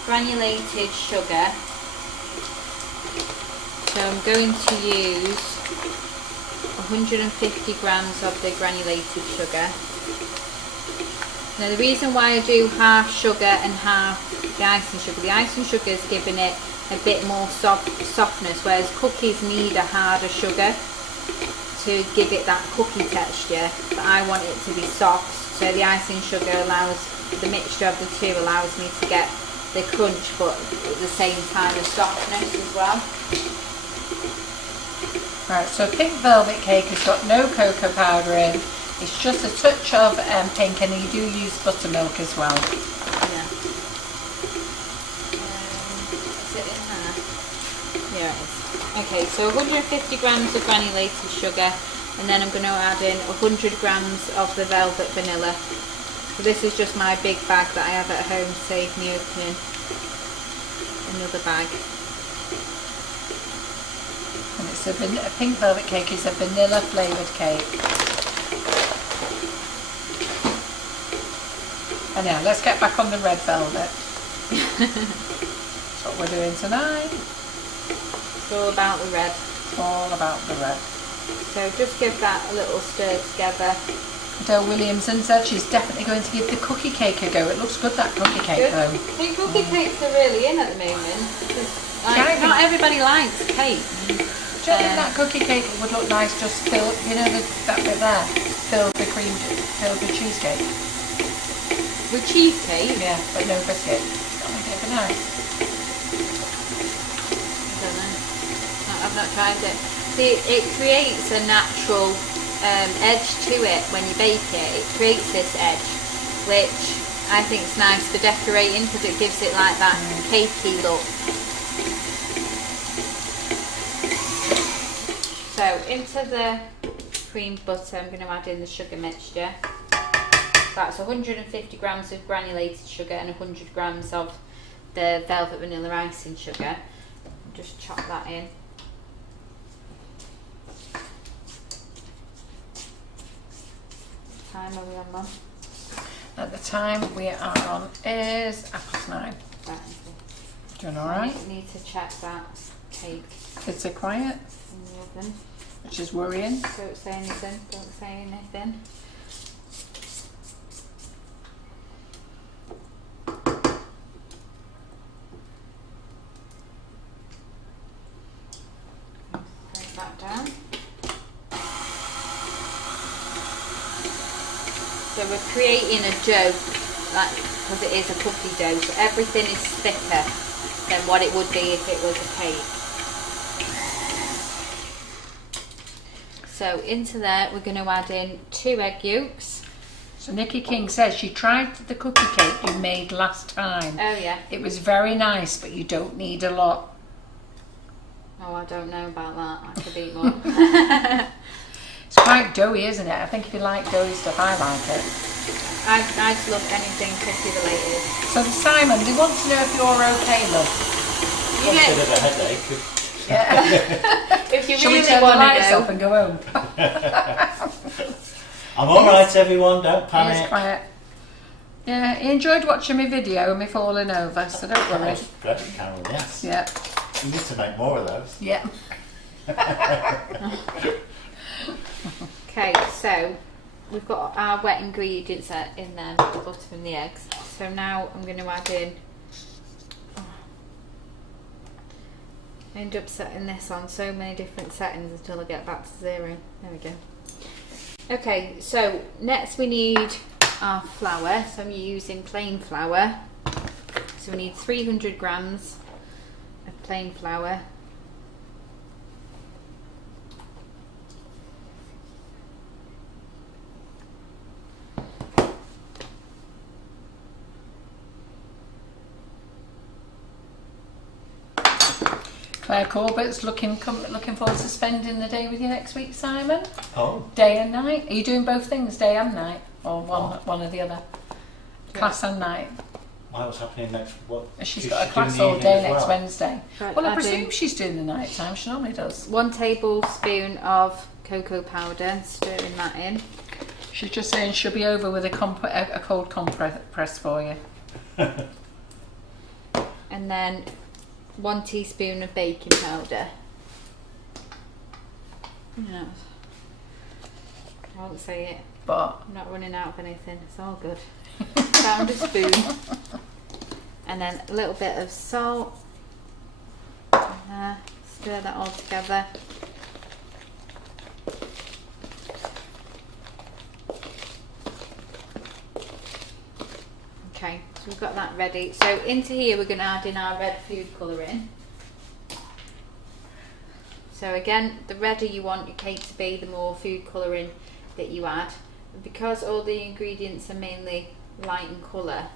granulated sugar. So I'm going to use 150 grams of the granulated sugar. Now the reason why I do half sugar and half the icing sugar is giving it a bit more softness, whereas cookies need a harder sugar to give it that cookie texture, but I want it to be soft, so the icing sugar the mixture of the two allows me to get the crunch but at the same time the softness as well. Right, so pink velvet cake has got no cocoa powder in, It's just a touch of pink, and you do use buttermilk as well. Yeah. Is it in there? Yeah, it is. Okay, so 150 grams of granulated sugar, and then I'm going to add in 100 grams of the velvet vanilla. So this is just my big bag that I have at home to save me opening another bag. And it's a pink velvet cake is a vanilla flavoured cake. And now let's get back on the red velvet. That's what we're doing tonight. It's all about the red. All about the red. So just give that a little stir together. Dale Williamson said she's definitely going to give the cookie cake a go. It looks good, that cookie cake Good. though. I think cookie cakes are really in at the moment. Like, not everybody likes cake. Do you think that cookie cake would look nice just filled, you know, that bit there, filled with cheesecake? With cheesecake? Yeah, but no biscuit. That would be nice. I don't know. I've not tried it. See, it creates a natural edge to it when you bake it. It creates this edge, which I think is nice for decorating because it gives it like that cakey look. So into the creamed butter, I'm going to add in the sugar mixture. That's 150 grams of granulated sugar and 100 grams of the velvet vanilla icing sugar. Just chop that in. What time are we on, Mum? At the time we are on is 9:30. Right. Doing alright? I need to check that cake Kids are quiet, in the oven. which is worrying. Don't say anything, don't say anything. Close that down. So we're creating a dough, like, because it is a cookie dough, so everything is thicker than what it would be if it was a cake. So into there we're going to add in 2 egg yolks. So Nikki King says she tried the cookie cake you made last time. Oh yeah. It was very nice, but you don't need a lot. Oh, I don't know about that. I could eat more. It's quite doughy, isn't it? I think if you like doughy stuff, I like it. I just love anything cookie related. So Simon, they want to know if you're okay, love. You Got a get, bit of a headache. Yeah. if you Shall we really turn the want lights to off know, and go home? I'm alright everyone, don't He's panic. quiet. Yeah, he enjoyed watching my video and me falling over, so don't That worry. was brilliant, Carol, yes. Yeah, You need to make more of those. yeah. Okay, so we've got our wet ingredients in there, the butter and the eggs. So now I'm going to add in. I end up setting this on so many different settings until I get back to 0. There we go. Okay, so next we need our flour. So I'm using plain flour. So we need 300 grams of plain flour. Claire Corbett's looking forward to spending the day with you next week, Simon. Oh, Day and night. Are you doing both things, day and night, or one or the other? Class and night. why what's happening next? What? She's is got a she class doing all the day evening as next well? Wednesday. Right, Well, I add presume in she's doing the night time. She normally does. 1 tablespoon of cocoa powder, stirring that in. She's just saying she'll be over with a cold compress for you. And then 1 teaspoon of baking powder. No, I won't say it. But I'm not running out of anything. It's all good. Found a spoon. And then a little bit of salt. Stir that all together. Okay, so we've got that ready. So into here we're going to add in our red food colouring. So again, the redder you want your cake to be, the more food colouring that you add. because all the ingredients are mainly light in colour,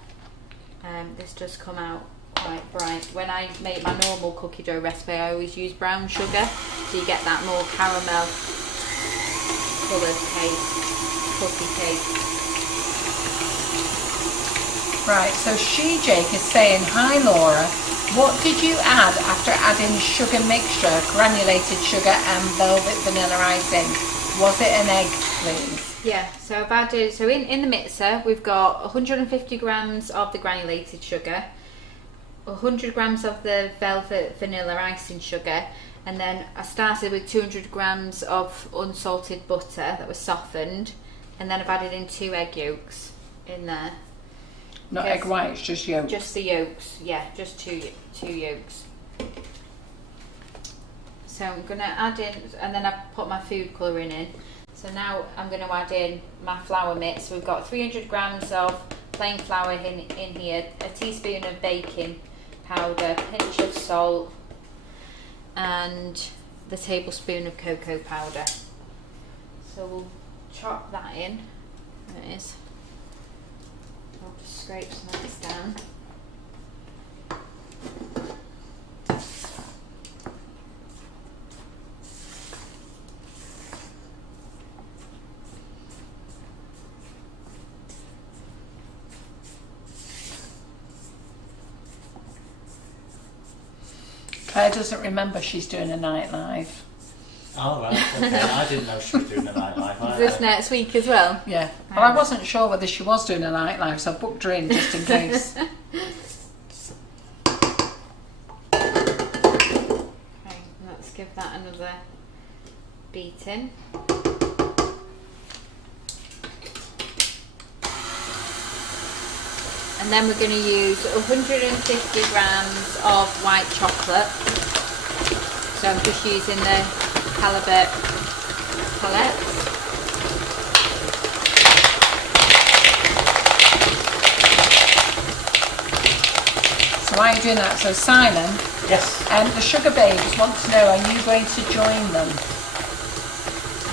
this does come out quite bright. When I make my normal cookie dough recipe, I always use brown sugar, so you get that more caramel coloured cookie cake. Right, so Jake is saying, hi Laura, what did you add after adding sugar mixture, granulated sugar and velvet vanilla icing? Was it an egg, please? Yeah, so I've added, so in the mixer we've got 150 grams of the granulated sugar, 100 grams of the velvet vanilla icing sugar, and then I started with 200 grams of unsalted butter that was softened, and then I've added in 2 egg yolks in there. Not egg whites, just yolks. Just the yolks, yeah, just two yolks. So I'm going to add in, and then I've put my food colouring in. So now I'm going to add in my flour mix. So we've got 300 grams of plain flour in here, a teaspoon of baking powder, a pinch of salt, and the tablespoon of cocoa powder. So we'll chop that in. There it is. I'll just scrape some of this down. Claire doesn't remember she's doing a night live. Oh, right, okay. I didn't know she was doing a nightlife. Is this next week as well? Yeah. Well, I wasn't sure whether she was doing a night live, so I booked her in just in case. Okay, let's give that another beating. And then we're going to use 150 grams of white chocolate. So I'm just using the halibut pellets. So while you're doing that, so Simon, Yes. the Sugar Babes want to know, are you going to join them?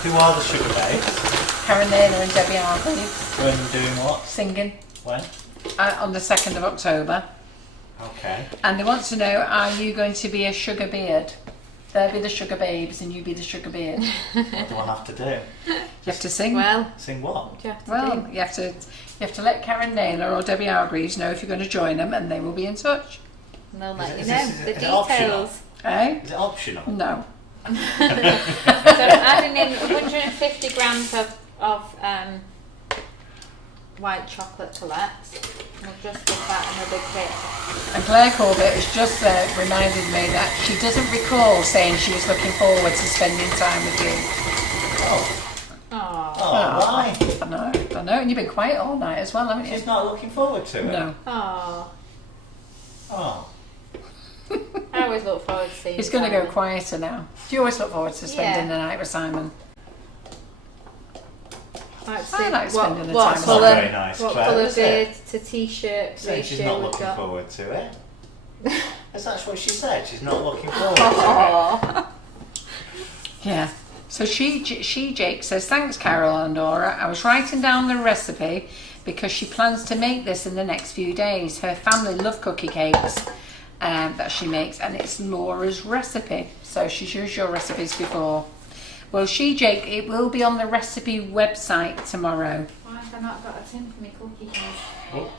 Who are the Sugar Babes? Karen Naylor and Debbie Hargreaves When doing what? singing When? on the 2nd of October. Okay. And they want to know, are you going to be a sugar beard? They'll be the Sugar Babes and you be the Sugar Beard. What do I have to do? You have to sing. Well, Sing what? what do you have to Well, do? you have to let Karen Naylor or Debbie Hargreaves know if you're going to join them, and they will be in touch. And they'll let you Is know this- the is it optional? details. Eh? Is it optional? No. So adding in 150 grams of white chocolate collates. We'll just give that another kick. And Claire Corbett has just reminded me that she doesn't recall saying she was looking forward to spending time with you. Oh. Aww. Oh, why? I know, and you've been quiet all night as well, haven't you? She's not looking forward to it? No. Aww. Oh. I always look forward to seeing It's going to go Simon. quieter now. Do you always look forward to spending Yeah. the night with Simon? Like to I see like spending the what time That's with not colour, very nice, what Claire, colour is it? beard to t-shirt Saying she's ratio not we've looking got. forward to it. That's what she said. She's not looking forward to Aww. Yeah. So Jake says, thanks Carol and Dora. I was writing down the recipe because she plans to make this in the next few days. Her family love cookie cakes that she makes, and it's Laura's recipe. So she's used your recipes before. Well, Jake, it will be on the recipe website tomorrow. Why have I not got a tin for my cookie cake? it. Oh.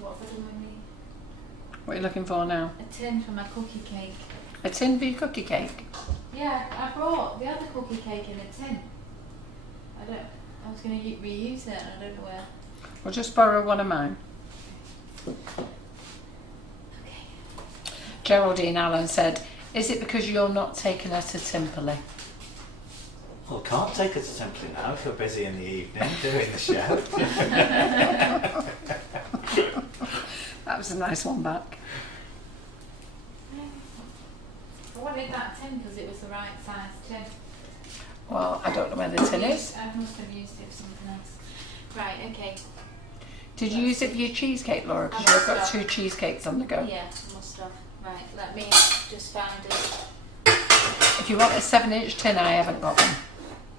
What have I done with me? What are you looking for now? A tin for my cookie cake. A tin for your cookie cake? Yeah, I brought the other cookie cake in a tin. I was going to reuse it and I don't know where. We'll just borrow one of mine. Okay. Geraldine Allen said, is it because you're not taking her to Timperley? Well, can't take her to Templey now if you're busy in the evening doing the show. That was a nice one back. I wanted that tin because it was the right size tin. Well, I don't know where the tin is. I must have used it for something else. Right, okay. Did you use it for your cheesecake, Laura? Because I you've got must 2 cheesecakes on the go. Yeah, must have. Right, let me just find it. If you want a 7-inch tin, I haven't got one.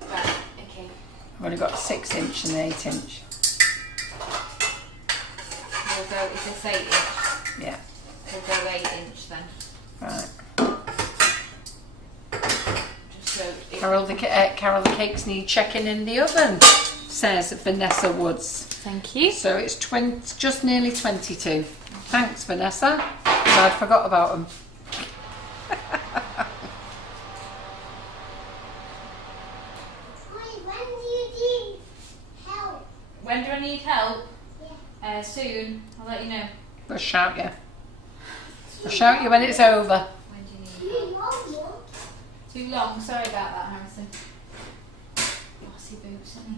Right, okay. I've only got a 6-inch and an 8-inch. We'll go, is this 8-inch? Yeah. We'll go 8-inch then. Right. Just so it, Carol, the cakes need checking in the oven, says Vanessa Woods. thank you. So it's just nearly 22. Thanks, Vanessa. I'd forgot about them. Wait, when do you need help? When do I need help? Yeah. Soon. I'll let you know. I'll shout you. I'll shout you when it's over. When do you need You help? want one? Too long. Sorry about that, Harrison. Bossy boots, isn't he?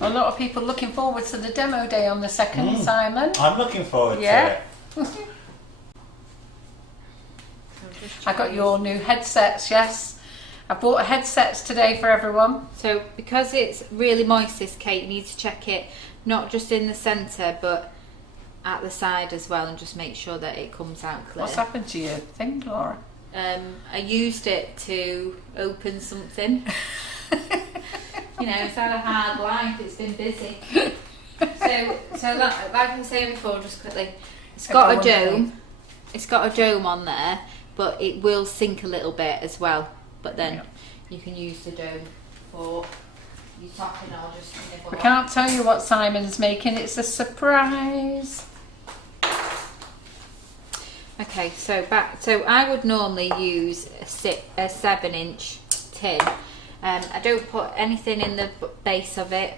A lot of people looking forward to the demo day on the 2nd, Simon. I'm looking forward Yeah. to it. I got your new headsets, yes. I bought headsets today for everyone. So because it's really moist, this cake, you need to check it not just in the centre but at the side as well, and just make sure that it comes out clear. What's happened to your thing, Laura? I used it to open something. You know, it's had a hard life, it's been busy. So like I was saying before, just quickly, it's got a dome. It's got a dome on there, but it will sink a little bit as well. But then you can use the dome for your topping or just nibble We on. can't tell you what Simon's making, it's a surprise. Okay, so I would normally use a 7-inch tin. I don't put anything in the base of it.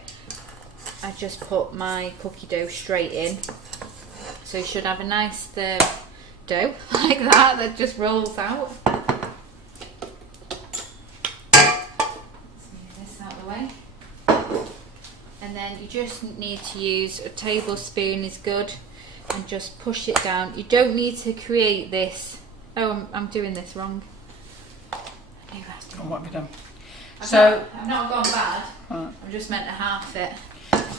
I just put my cookie dough straight in. So you should have a nice dough like that just rolls out. Let's move this out of the way. And then you just need to use a tablespoon is good, and just push it down. You don't need to create this. Oh, I'm doing this wrong. I do have to. And what have you done? I've not gone bad. Right. I'm just meant to half it.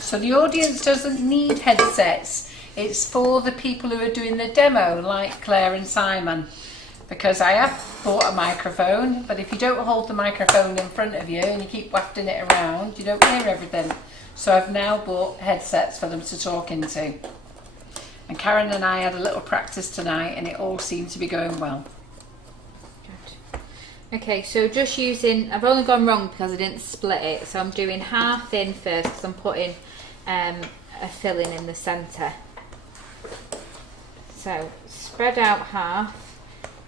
So the audience doesn't need headsets. It's for the people who are doing the demo, like Claire and Simon. Because I have bought a microphone, but if you don't hold the microphone in front of you and you keep wafting it around, you don't hear everything. So I've now bought headsets for them to talk into. And Karen and I had a little practice tonight and it all seemed to be going well. Good. Okay, so just using, I've only gone wrong because I didn't split it. So I'm doing half in first because I'm putting a filling in the centre. So spread out half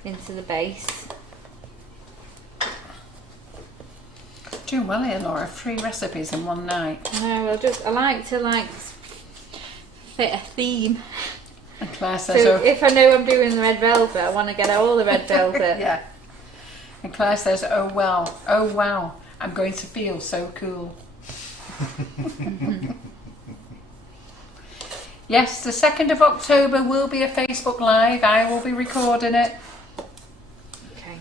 into the base. Doing well here, Laura. 3 recipes in one night. No, I like to fit a theme. And Claire says, So if I know I'm doing the red velvet, I want to get all the red velvet. yeah. And Claire says, oh wow, I'm going to feel so cool. Yes, the 2nd of October will be a Facebook Live. I will be recording it. Okay,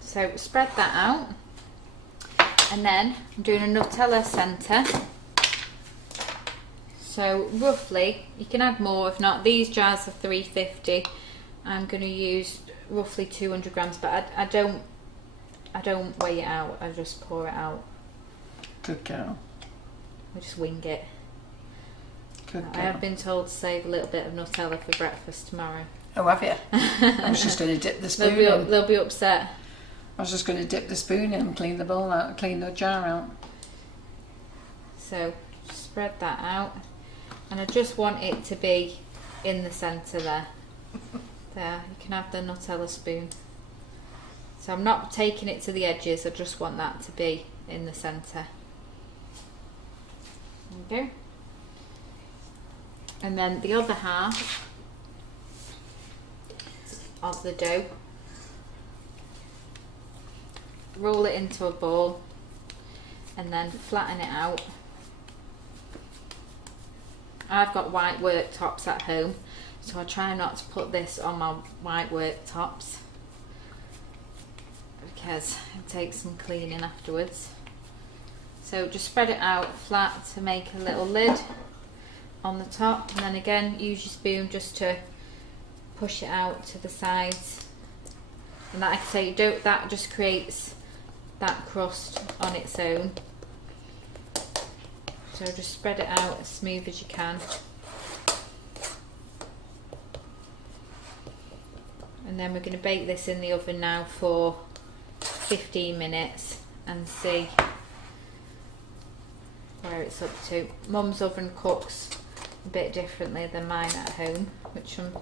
so spread that out. And then I'm doing a Nutella centre. So roughly, you can add more, if not, these jars are 350. I'm going to use roughly 200 grams, but I don't weigh it out, I just pour it out. Good girl. I just wing it. Good I girl. have been told to save a little bit of Nutella for breakfast tomorrow. Oh, have you? I was just going to dip the spoon in. They'll be upset. I was just going to dip the spoon in and clean the bowl out, clean the jar out. So just spread that out, and I just want it to be in the centre there. There, you can have the Nutella spoon. So I'm not taking it to the edges, I just want that to be in the centre. There we go. And then the other half of the dough, roll it into a ball and then flatten it out. I've got white worktops at home, so I try not to put this on my white worktops because it takes some cleaning afterwards. So just spread it out flat to make a little lid on the top, and then again use your spoon just to push it out to the sides. And like I say, that just creates that crust on its own. So just spread it out as smooth as you can. And then we're going to bake this in the oven now for 15 minutes and see where it's up to. Mum's oven cooks a bit differently than mine at home, which I'm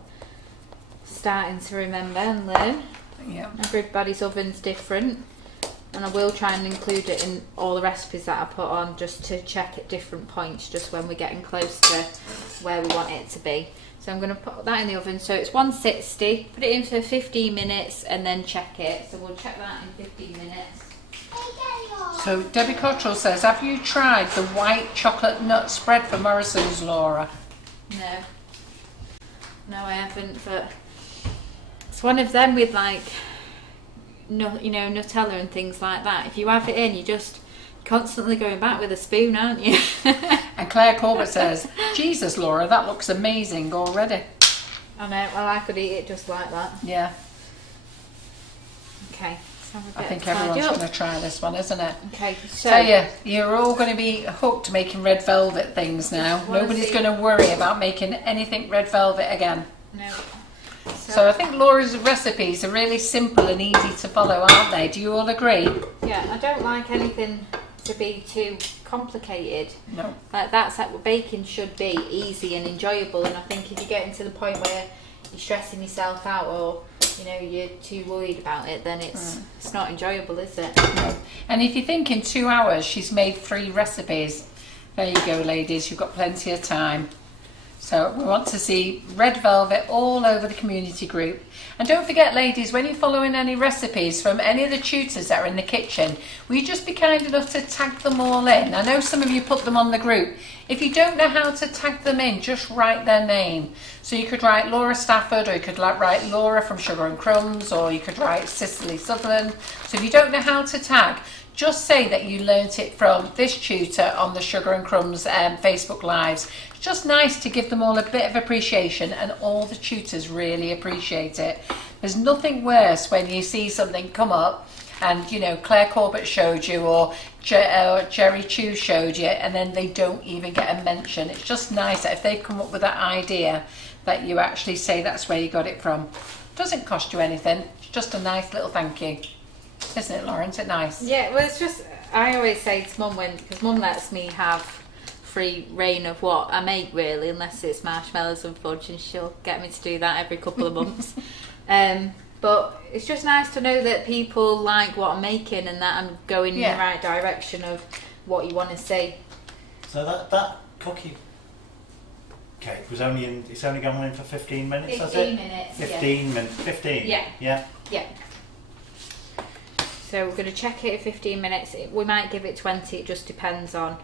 starting to remember and learn. Yeah. Everybody's oven's different, and I will try and include it in all the recipes that I put on, just to check at different points, just when we're getting close to where we want it to be. So I'm going to put that in the oven. So it's 160, put it in for 15 minutes and then check it. So we'll check that in 15 minutes. So Debbie Cottrell says, have you tried the white chocolate nut spread for Morrison's, Laura? No, I haven't, but it's one of them with like, no, you know, Nutella and things like that. If you have it in, you're just constantly going back with a spoon, aren't you? And Claire Corbett says, Jesus, Laura, that looks amazing already. I know, well, I could eat it just like that. Yeah. Okay, so I think everyone's going to try this one, isn't it? Okay, so Tell you, you're all going to be hooked making red velvet things now. Nobody's going to worry about making anything red velvet again. No. So I think Laura's recipes are really simple and easy to follow, aren't they? Do you all agree? Yeah, I don't like anything to be too complicated. No. Like that's like what baking should be, easy and enjoyable. And I think if you're getting to the point where you're stressing yourself out, or you know you're too worried about it, then it's not enjoyable, is it? No. And if you think in 2 hours she's made 3 recipes, there you go, ladies. You've got plenty of time. So we want to see red velvet all over the community group. And don't forget, ladies, when you're following any recipes from any of the tutors that are in the kitchen, will you just be kind enough to tag them all in? I know some of you put them on the group. If you don't know how to tag them in, just write their name. So you could write Laura Stafford, or you could write Laura from Sugar and Crumbs, or you could write Cicely Sutherland. So if you don't know how to tag, just say that you learnt it from this tutor on the Sugar and Crumbs Facebook Lives. It's just nice to give them all a bit of appreciation, and all the tutors really appreciate it. There's nothing worse when you see something come up and, you know, Claire Corbett showed you, or Jerry Chew showed you, and then they don't even get a mention. It's just nice that if they've come up with that idea, that you actually say that's where you got it from. It doesn't cost you anything. It's just a nice little thank you. Isn't it, Lauren? Isn't it nice? Yeah, well, it's just, I always say to Mum, because Mum lets me have free reign of what I make, really, unless it's marshmallows and fudge, and she'll get me to do that every couple of months. But it's just nice to know that people like what I'm making, and that I'm going in the right direction of what you want to see. So that cookie cake was it's only gone in for 15 minutes, 15 minutes, 15 minutes, 15? Yeah. Yeah. Yeah. So we're going to check it at 15 minutes. We might give it 20, it just depends on.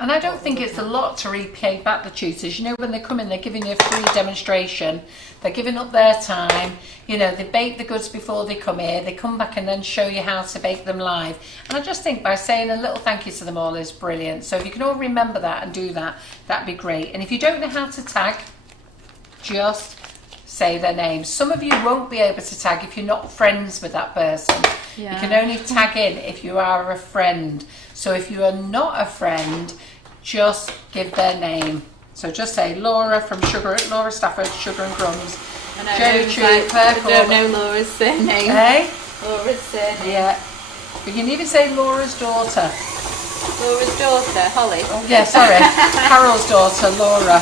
And I don't think it's a lot to repay back the tutors. You know, when they come in, they're giving you a free demonstration. They're giving up their time. You know, they bake the goods before they come here. They come back and then show you how to bake them live. And I just think by saying a little thank you to them all is brilliant. So if you can all remember that and do that, that'd be great. And if you don't know how to tag, just say their names. Some of you won't be able to tag if you're not friends with that person. Yeah. You can only tag in if you are a friend. So if you are not a friend, just give their name. So just say Laura from Laura Stafford, Sugar and Crumbs. Jerry Chew, Claire Corbett. I don't know Laura's surname. Hey? Laura's surname. Yeah. But you can even say Laura's daughter. Laura's daughter, Holly. Oh, yeah, sorry. Carol's daughter, Laura.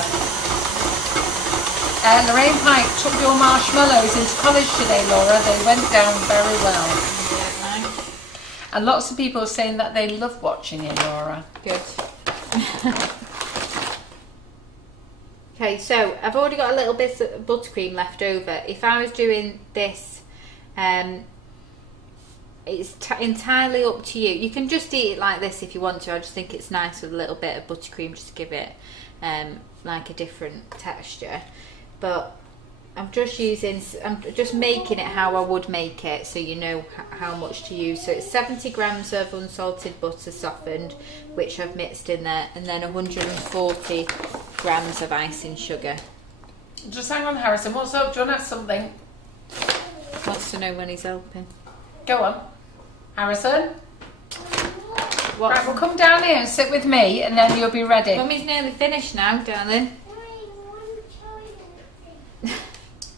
Lorraine Pike took your marshmallows into college today, Laura. They went down very well. Yeah, nice. And lots of people are saying that they love watching you, Laura. Good. Okay, so I've already got a little bit of buttercream left over. If I was doing this, it's entirely up to you. You can just eat it like this if you want to. I just think it's nice with a little bit of buttercream just to give it like a different texture. But I'm just making it how I would make it, so you know how much to use. So it's 70 grams of unsalted butter softened, which I've mixed in there, and then 140 grams of icing sugar. Just hang on, Harrison. What's up? Do you want to have something? Wants to know when he's helping. Go on. Harrison? What? Right, well come down here and sit with me and then you'll be ready. Mummy's nearly finished now, darling.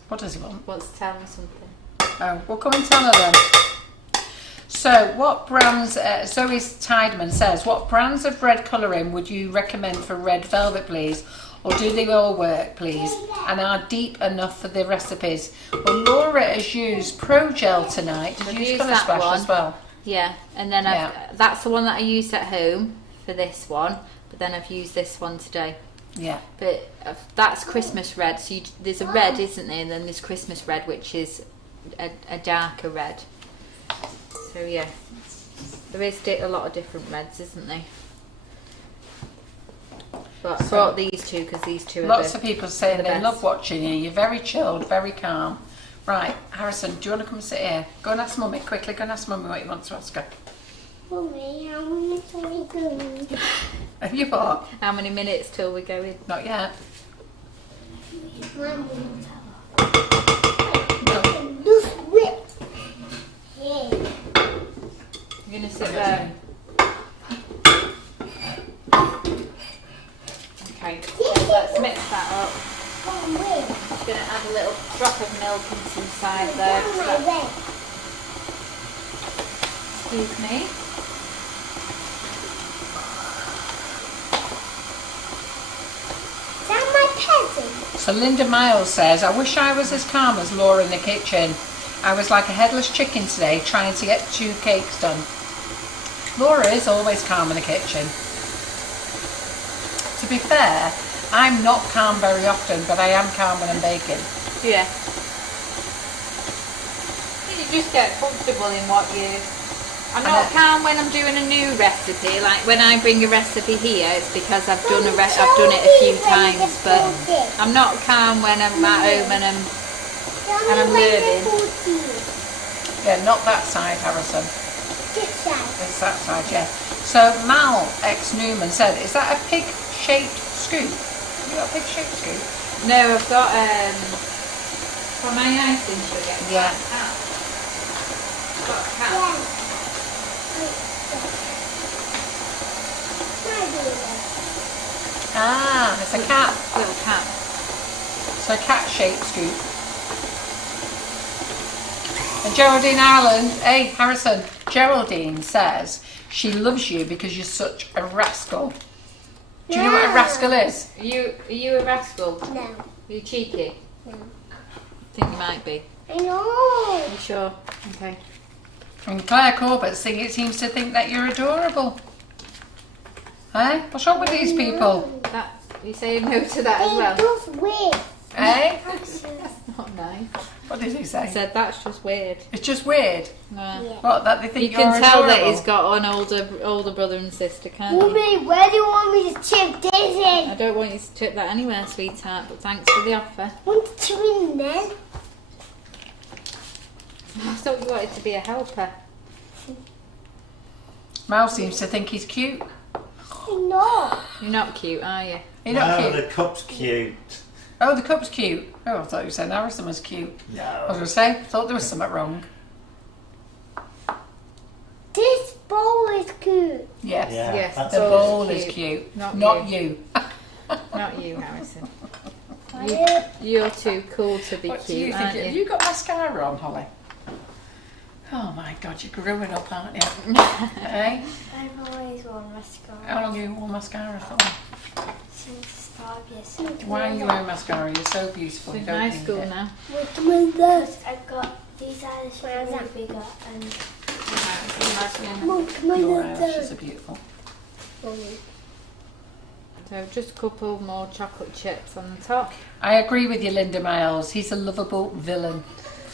What does he want? Wants to tell me something. Oh, well come and tell her then. So what brands, Zoe Tideman says, what brands of red colouring would you recommend for red velvet please? Or do they all work please? And are deep enough for the recipes? Well, Laura has used Pro Gel tonight. Did I've you use used Colour that Splash one. as well? Yeah, and then that's the one that I used at home for this one, but then I've used this one today. Yeah. But that's Christmas red, so there's a red, isn't there, and then there's Christmas red, which is a darker red. So yeah, there is a lot of different reds, isn't there? But I brought these two because these two are Lots of people saying the they best. love watching you. You're very chilled, very calm. Right, Harrison, do you want to come sit here? Go and ask Mummy, quickly go and ask Mummy what you want to ask her. Mummy, how many are we going? Have you bought? How many minutes till we go in? Not yet. Mummy. No. This whip. Yeah. You're going to sit there. Okay, let's mix that up. Oh, wait. I'm just going to add a little drop of milk into inside there. My leg. Excuse me. Is that my present? So Linda Miles says, I wish I was as calm as Laura in the kitchen. I was like a headless chicken today trying to get 2 cakes done. Laura is always calm in the kitchen. To be fair, I'm not calm very often, but I am calm when I'm baking. Yeah. You just get comfortable in what you... I'm not calm when I'm doing a new recipe. Like when I bring a recipe here, it's because I've done it a few times. But I'm not calm when I'm at home and I'm learning. Yeah, not that side, Harrison. This side. It's that side, yeah. So Mal X Newman said, is that a pig-shaped scoop? Have you got a pig-shaped scoop? No, I've got for my icing sugar. Yeah. I've got a cat. Ah, it's a cat. Little cat. So a cat-shaped scoop. And Geraldine Ireland, hey Harrison, Geraldine says she loves you because you're such a rascal. Do you know what a rascal is? Are you a rascal? No. Are you cheeky? No. I think you might be. I know. Are you sure? Okay. And Claire Corbett seems to think that you're adorable. Hey? What's wrong with these people? That you saying no to that as well? It's just weird. Hey? That's not nice. What did he I say? said that's just weird. It's just weird. No. Yeah. What, that they think You you're can tell that adorable? he's got an older brother and sister, can't you? Mummy, where do you want me to chip this in? I don't want you to tip that anywhere, sweetheart, but thanks for the offer. Want to win then? I thought you wanted to be a helper. Mal seems to think he's cute. I know. You're not cute, are you? You're not No, cute. the cup's cute. Oh, the cup's cute. Oh, I thought you said Harrison was cute. I was No. going to say, thought there was something wrong. This bowl is good. Yes. Yeah, Yes, that's The the a bowl cute. is cute. Not Not you. you. Not you, Harrison. Yeah. You're too cool to be What do you cute, think? aren't Have you? you got mascara on, Holly? Oh my God, you're growing up, aren't you? Hey? I've always worn mascara How long have you worn mascara for? since 5 years. Why are you wearing mascara? You're so beautiful. We're You in don't high need school it. now. What's with this? I've got these eyelashes Where is really that? bigger and Mom, come on, Your look eyelashes there. are beautiful. So just a couple more chocolate chips on the top. I agree with you, Linda Miles. He's a lovable villain.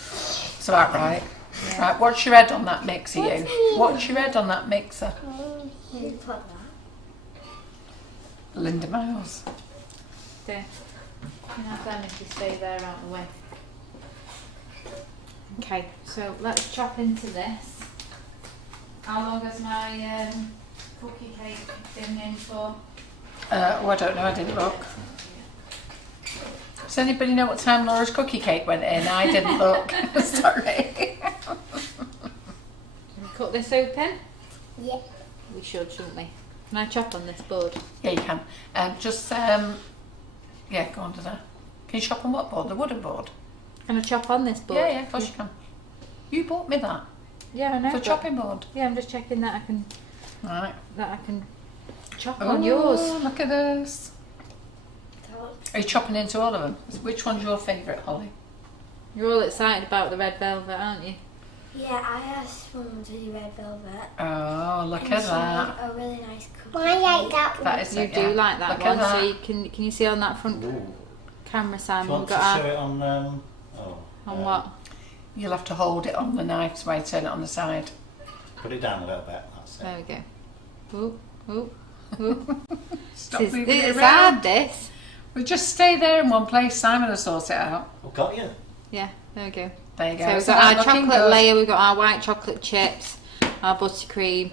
Is that right? Yeah. Right, watch your head on that mixer, you. Watch your head on that mixer. who put that? Linda Miles. There. You can have them if you stay there out the way. Okay, so let's chop into this. How long has my cookie cake been in for? Oh, I don't know. I didn't look. Is Does anybody know what time Laura's cookie cake went in? I didn't look. Sorry. Can we cut this open? Yeah. We should, shouldn't we? Can I chop on this board? Yeah, you can. Yeah, go on to that. Can you chop on what board? The wooden board? Can I chop on this board? Yeah, of course you can. You bought me that. Yeah, I know. The but- chopping board. Yeah, I'm just checking that Right. I can chop on yours. Look at this. Are you chopping into all of them? Which one's your favourite, Holly? You're all excited about the red velvet, aren't you? Yeah, I asked Mum to do red velvet. Oh, look And at she that. made a really nice cookie. I like that one. That is You it, do yeah. like that Look one. at that. So you can you see on that front Ooh. camera, Do Simon? you want We've to got show our, it on? on what? You'll have to hold it on the knife so I turn it on the side. Put it down a little bit. That's it. There we go. Ooh, ooh, ooh. Stop It's moving it it's around. hard, this. We'll just stay there in one place. Simon will sort it out. Oh, got you. Yeah, there we go. There you go. So we've Isn't got that our looking chocolate good? layer, we've got our white chocolate chips, our buttercream,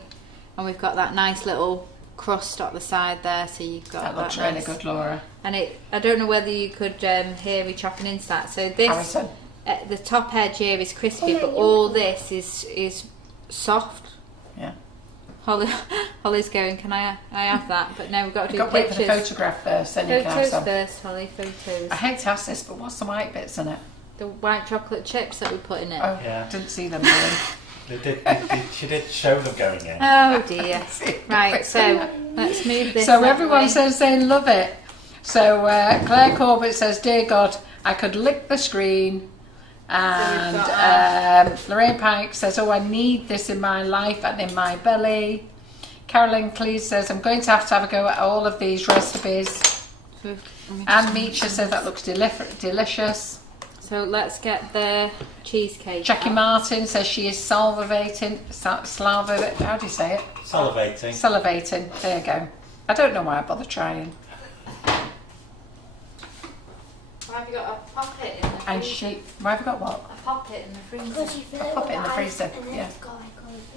and we've got that nice little crust at the side there. So you've got That looks nice. really good, Laura. And I don't know whether you could hear me chopping into that. So this, Harrison. the top edge here is crispy, but all this is soft. Yeah. Holly's going, can I have that? But no, we've got to do You've got to wait for the pictures. photograph first, then you can have Photos some. first, Holly, photos. I hate to ask this, but what's the white bits in it? The white chocolate chips that we put in it. Oh, Yeah. didn't see them. Really. She did show them going in. Oh dear. Right, so let's move this. So that everyone way. says they love it. So Claire Corbett says, "Dear God, I could lick the screen." And Lorraine Pike says, "Oh, I need this in my life and in my belly." Carolyn Cleese says, "I'm going to have a go at all of these recipes." Anne Meacher says, "That looks delicious." So let's get the cheesecake. Jackie out. Martin says she is salivating. How do you say it? Salivating. Salivating. There you go. I don't know why I bother trying. Why have you got a pocket in the freezer? And she. Why have you got what? A pocket in the freezer. Because you fill I'll it pop with it in the ice freezer, and then yeah. it's got like all the bits.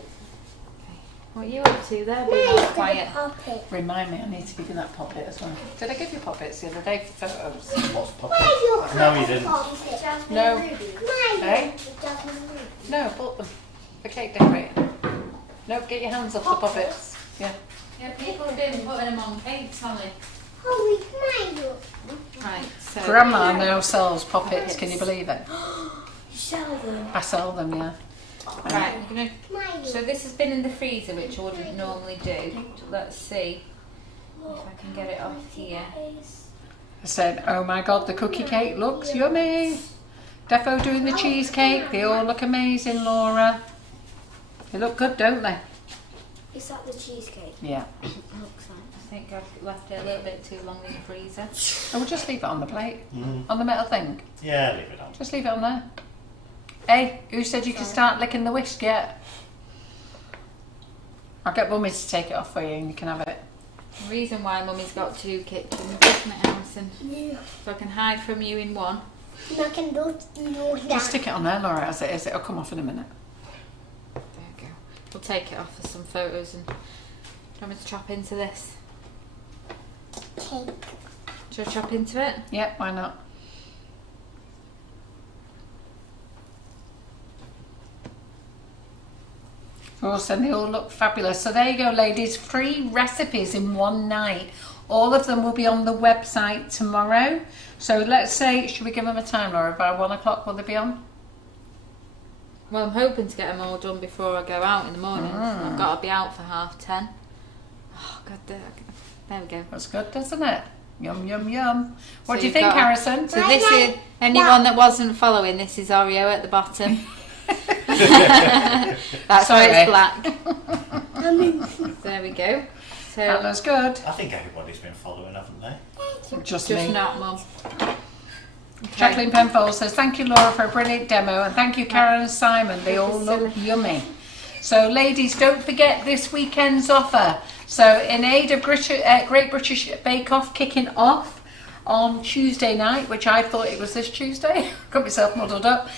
What are you up to there? Being all quiet. Pop it. Remind me, I need to give you that poppet as well. Did I give you poppets the other day for photos? What's popping? Where's your No, you didn't. pop it? Jasmine No. and ruby. Eh? Jasmine and ruby. No, bought them for cake decorating. No, get your hands off the poppets. Yeah. Yeah, people have been putting them on cakes, Holly. Oh, it's mine. Right, so. Grandma now sells poppets. Can you believe it? You sell them. I sell them, yeah. Right, we're gonna. Mine. So this has been in the freezer, which I wouldn't normally do. Let's see if I can get it off here. I said, "Oh my God, the cookie cake looks yummy." Defo doing the cheesecake. They all look amazing, Laura. They look good, don't they? Is that the cheesecake? Yeah. It looks like. I think I've left it a little bit too long in the freezer. Oh, we'll just leave it on the plate. Mm. On the metal thing. Yeah, leave it on. Just leave it on there. Hey, who said you could start licking the whisk yet? I'll get Mummy to take it off for you and you can have it. The reason why Mummy's got two kitchens, isn't it, Alison? Yeah. So I can hide from you in one. I can do that. Just stick it on there, Laura, as it is. It'll come off in a minute. There we go. We'll take it off for some photos and. Do you want me to chop into this? Cake. Should I chop into it? Yep, why not? Awesome, they all look fabulous. So there you go, ladies. 3 recipes in one night. All of them will be on the website tomorrow. So let's say, should we give them a time, Laura? By 1 o'clock, will they be on? Well, I'm hoping to get them all done before I go out in the morning. I've got to be out for 10:30. Oh, God, there we go. That's good, doesn't it? Yum, yum, yum. What So do you you've think, got- Harrison? So this is, anyone that wasn't following, this is Oreo at the bottom. That's why Sorry. it's black. There we go. That So, looks good. I think everybody's been following, haven't they? Just just me. not, Mum. Jacqueline Penfold says, "Thank you, Laura, for a brilliant demo, and thank you, Karen and Simon. They all look yummy." So, ladies, don't forget this weekend's offer. So, in aid of Great British Bake Off kicking off on Tuesday night, which I thought it was this Tuesday, got myself muddled up.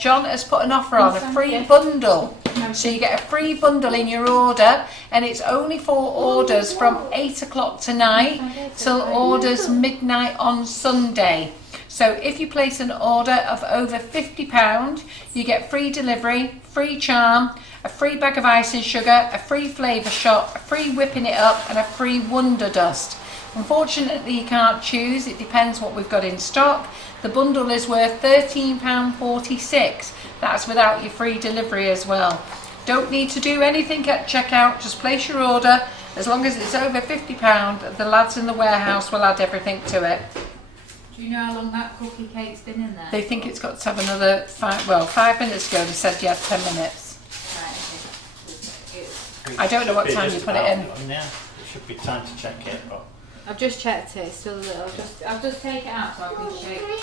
John has put an offer on a free bundle. So you get a free bundle in your order, and it's only for orders from 8 o'clock tonight till orders midnight on Sunday. So if you place an order of over £50, you get free delivery, free charm, a free bag of icing sugar, a free flavour shot, a free whipping it up and a free wonder dust. Unfortunately you can't choose, it depends what we've got in stock. The bundle is worth £13.46. That's without your free delivery as well. Don't need to do anything at checkout, just place your order. As long as it's over £50, the lads in the warehouse will add everything to it. Do you know how long that cookie cake's been in there? They think it's got to have another 5 minutes ago they said you had 10 minutes. Right, I don't know what Should be time you just put it about in. done, yeah. It should be time to check it. But I've just checked it, it's still a little. I'll just take it out so I can show you.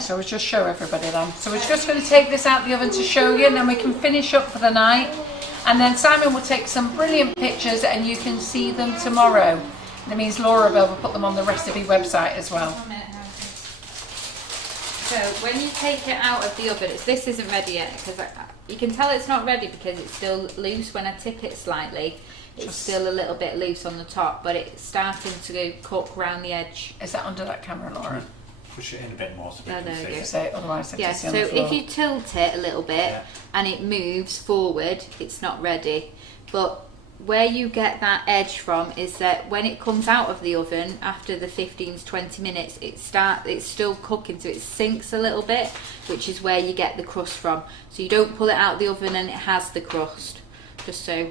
So we'll just show everybody then. So we're just going to take this out the oven to show you and then we can finish up for the night. And then Simon will take some brilliant pictures and you can see them tomorrow. And it means Laura will put them on the recipe website as well. So when you take it out of the oven, this isn't ready yet because you can tell it's not ready because it's still loose. When I tip it slightly, it's still a little bit loose on the top, but it's starting to cook around the edge. Is that under that camera, Laura? push it in a bit more so we Oh, can there we see go. it. So otherwise Yeah, it's so on the floor. if you tilt it a little bit Yeah. and it moves forward, it's not ready. But where you get that edge from is that when it comes out of the oven after the 15 to 20 minutes, it's still cooking, so it sinks a little bit, which is where you get the crust from. So you don't pull it out of the oven and it has the crust, just so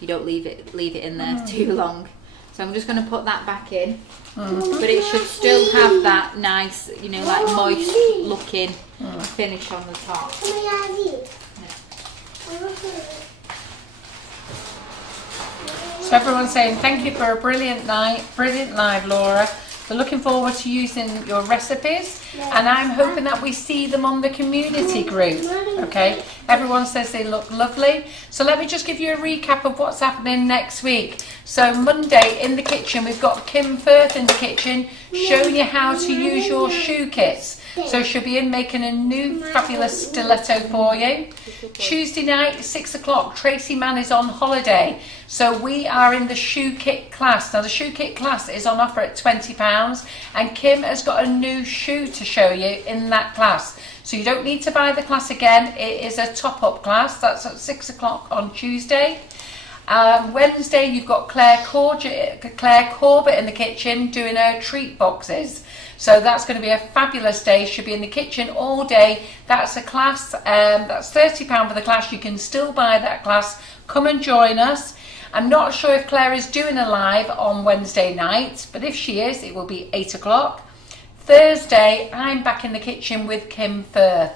you don't leave it in there too long. So I'm just going to put that back in, but it should still have that nice, you know, like moist looking finish on the top. So everyone's saying thank you for a brilliant night, brilliant live, Laura. They're looking forward to using your recipes, and I'm hoping that we see them on the community group. Okay, everyone says they look lovely. So let me just give you a recap of what's happening next week. So Monday in the kitchen, we've got Kim Firth in the kitchen showing you how to use your shoe kits. So she'll be in making a new fabulous stiletto for you. Tuesday night, 6 o'clock, Tracy Mann is on holiday. So we are in the shoe kit class. Now the shoe kit class is on offer at £20, and Kim has got a new shoe to show you in that class. So you don't need to buy the class again. It is a top-up class. That's at 6 o'clock on Tuesday. Wednesday, you've got Claire Corbett in the kitchen doing her treat boxes. So that's going to be a fabulous day. She'll be in the kitchen all day. That's a class. That's £30 for the class. You can still buy that class. Come and join us. I'm not sure if Claire is doing a live on Wednesday night, but if she is, it will be 8 o'clock. Thursday, I'm back in the kitchen with Kim Firth.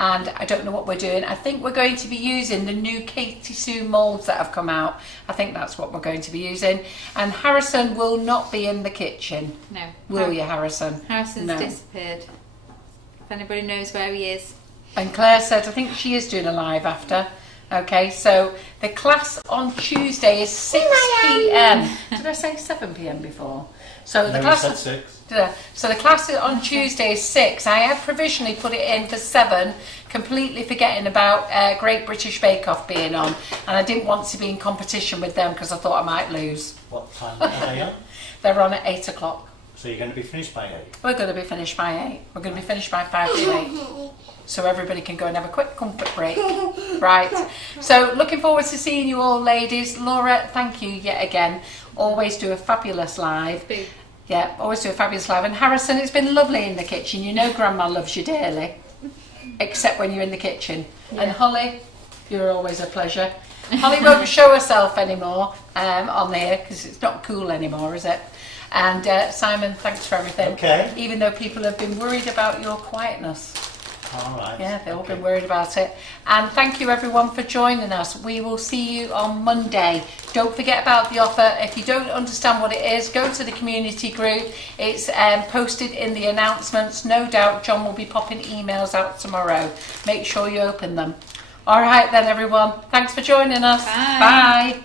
And I don't know what we're doing. I think we're going to be using the new Katie Sue moulds that have come out. I think that's what we're going to be using. And Harrison will not be in the kitchen. No. Will you, Harrison? Harrison's No. disappeared. If anybody knows where he is. And Claire said, I think she is doing a live after. Okay, so the class on Tuesday is 6 p.m. Did I say 7 p.m. before? So the No, class we said 6. So the class on Tuesday is 6. I had provisionally put it in for 7, completely forgetting about Great British Bake Off being on, and I didn't want to be in competition with them because I thought I might lose. What time are they on? They're on at 8 o'clock. So you're going to be finished by 8? We're going to be finished by 8. We're going to be finished by 5 to 8. So everybody can go and have a quick comfort break. Right. So looking forward to seeing you all, ladies. Laura, thank you yet again. Always do a fabulous live. Boo. Yeah, always do a fabulous live. And Harrison, it's been lovely in the kitchen. You know Grandma loves you dearly. Except when you're in the kitchen. Yeah. And Holly, you're always a pleasure. Holly won't show herself anymore on here because it's not cool anymore, is it? And Simon, thanks for everything. Okay. Even though people have been worried about your quietness. All right. Yeah, they've all Okay. been worried about it. And thank you everyone for joining us. We will see you on Monday. Don't forget about the offer. If you don't understand what it is, go to the community group. It's posted in the announcements. No doubt John will be popping emails out tomorrow. Make sure you open them. All right then everyone. Thanks for joining us. Bye. Bye.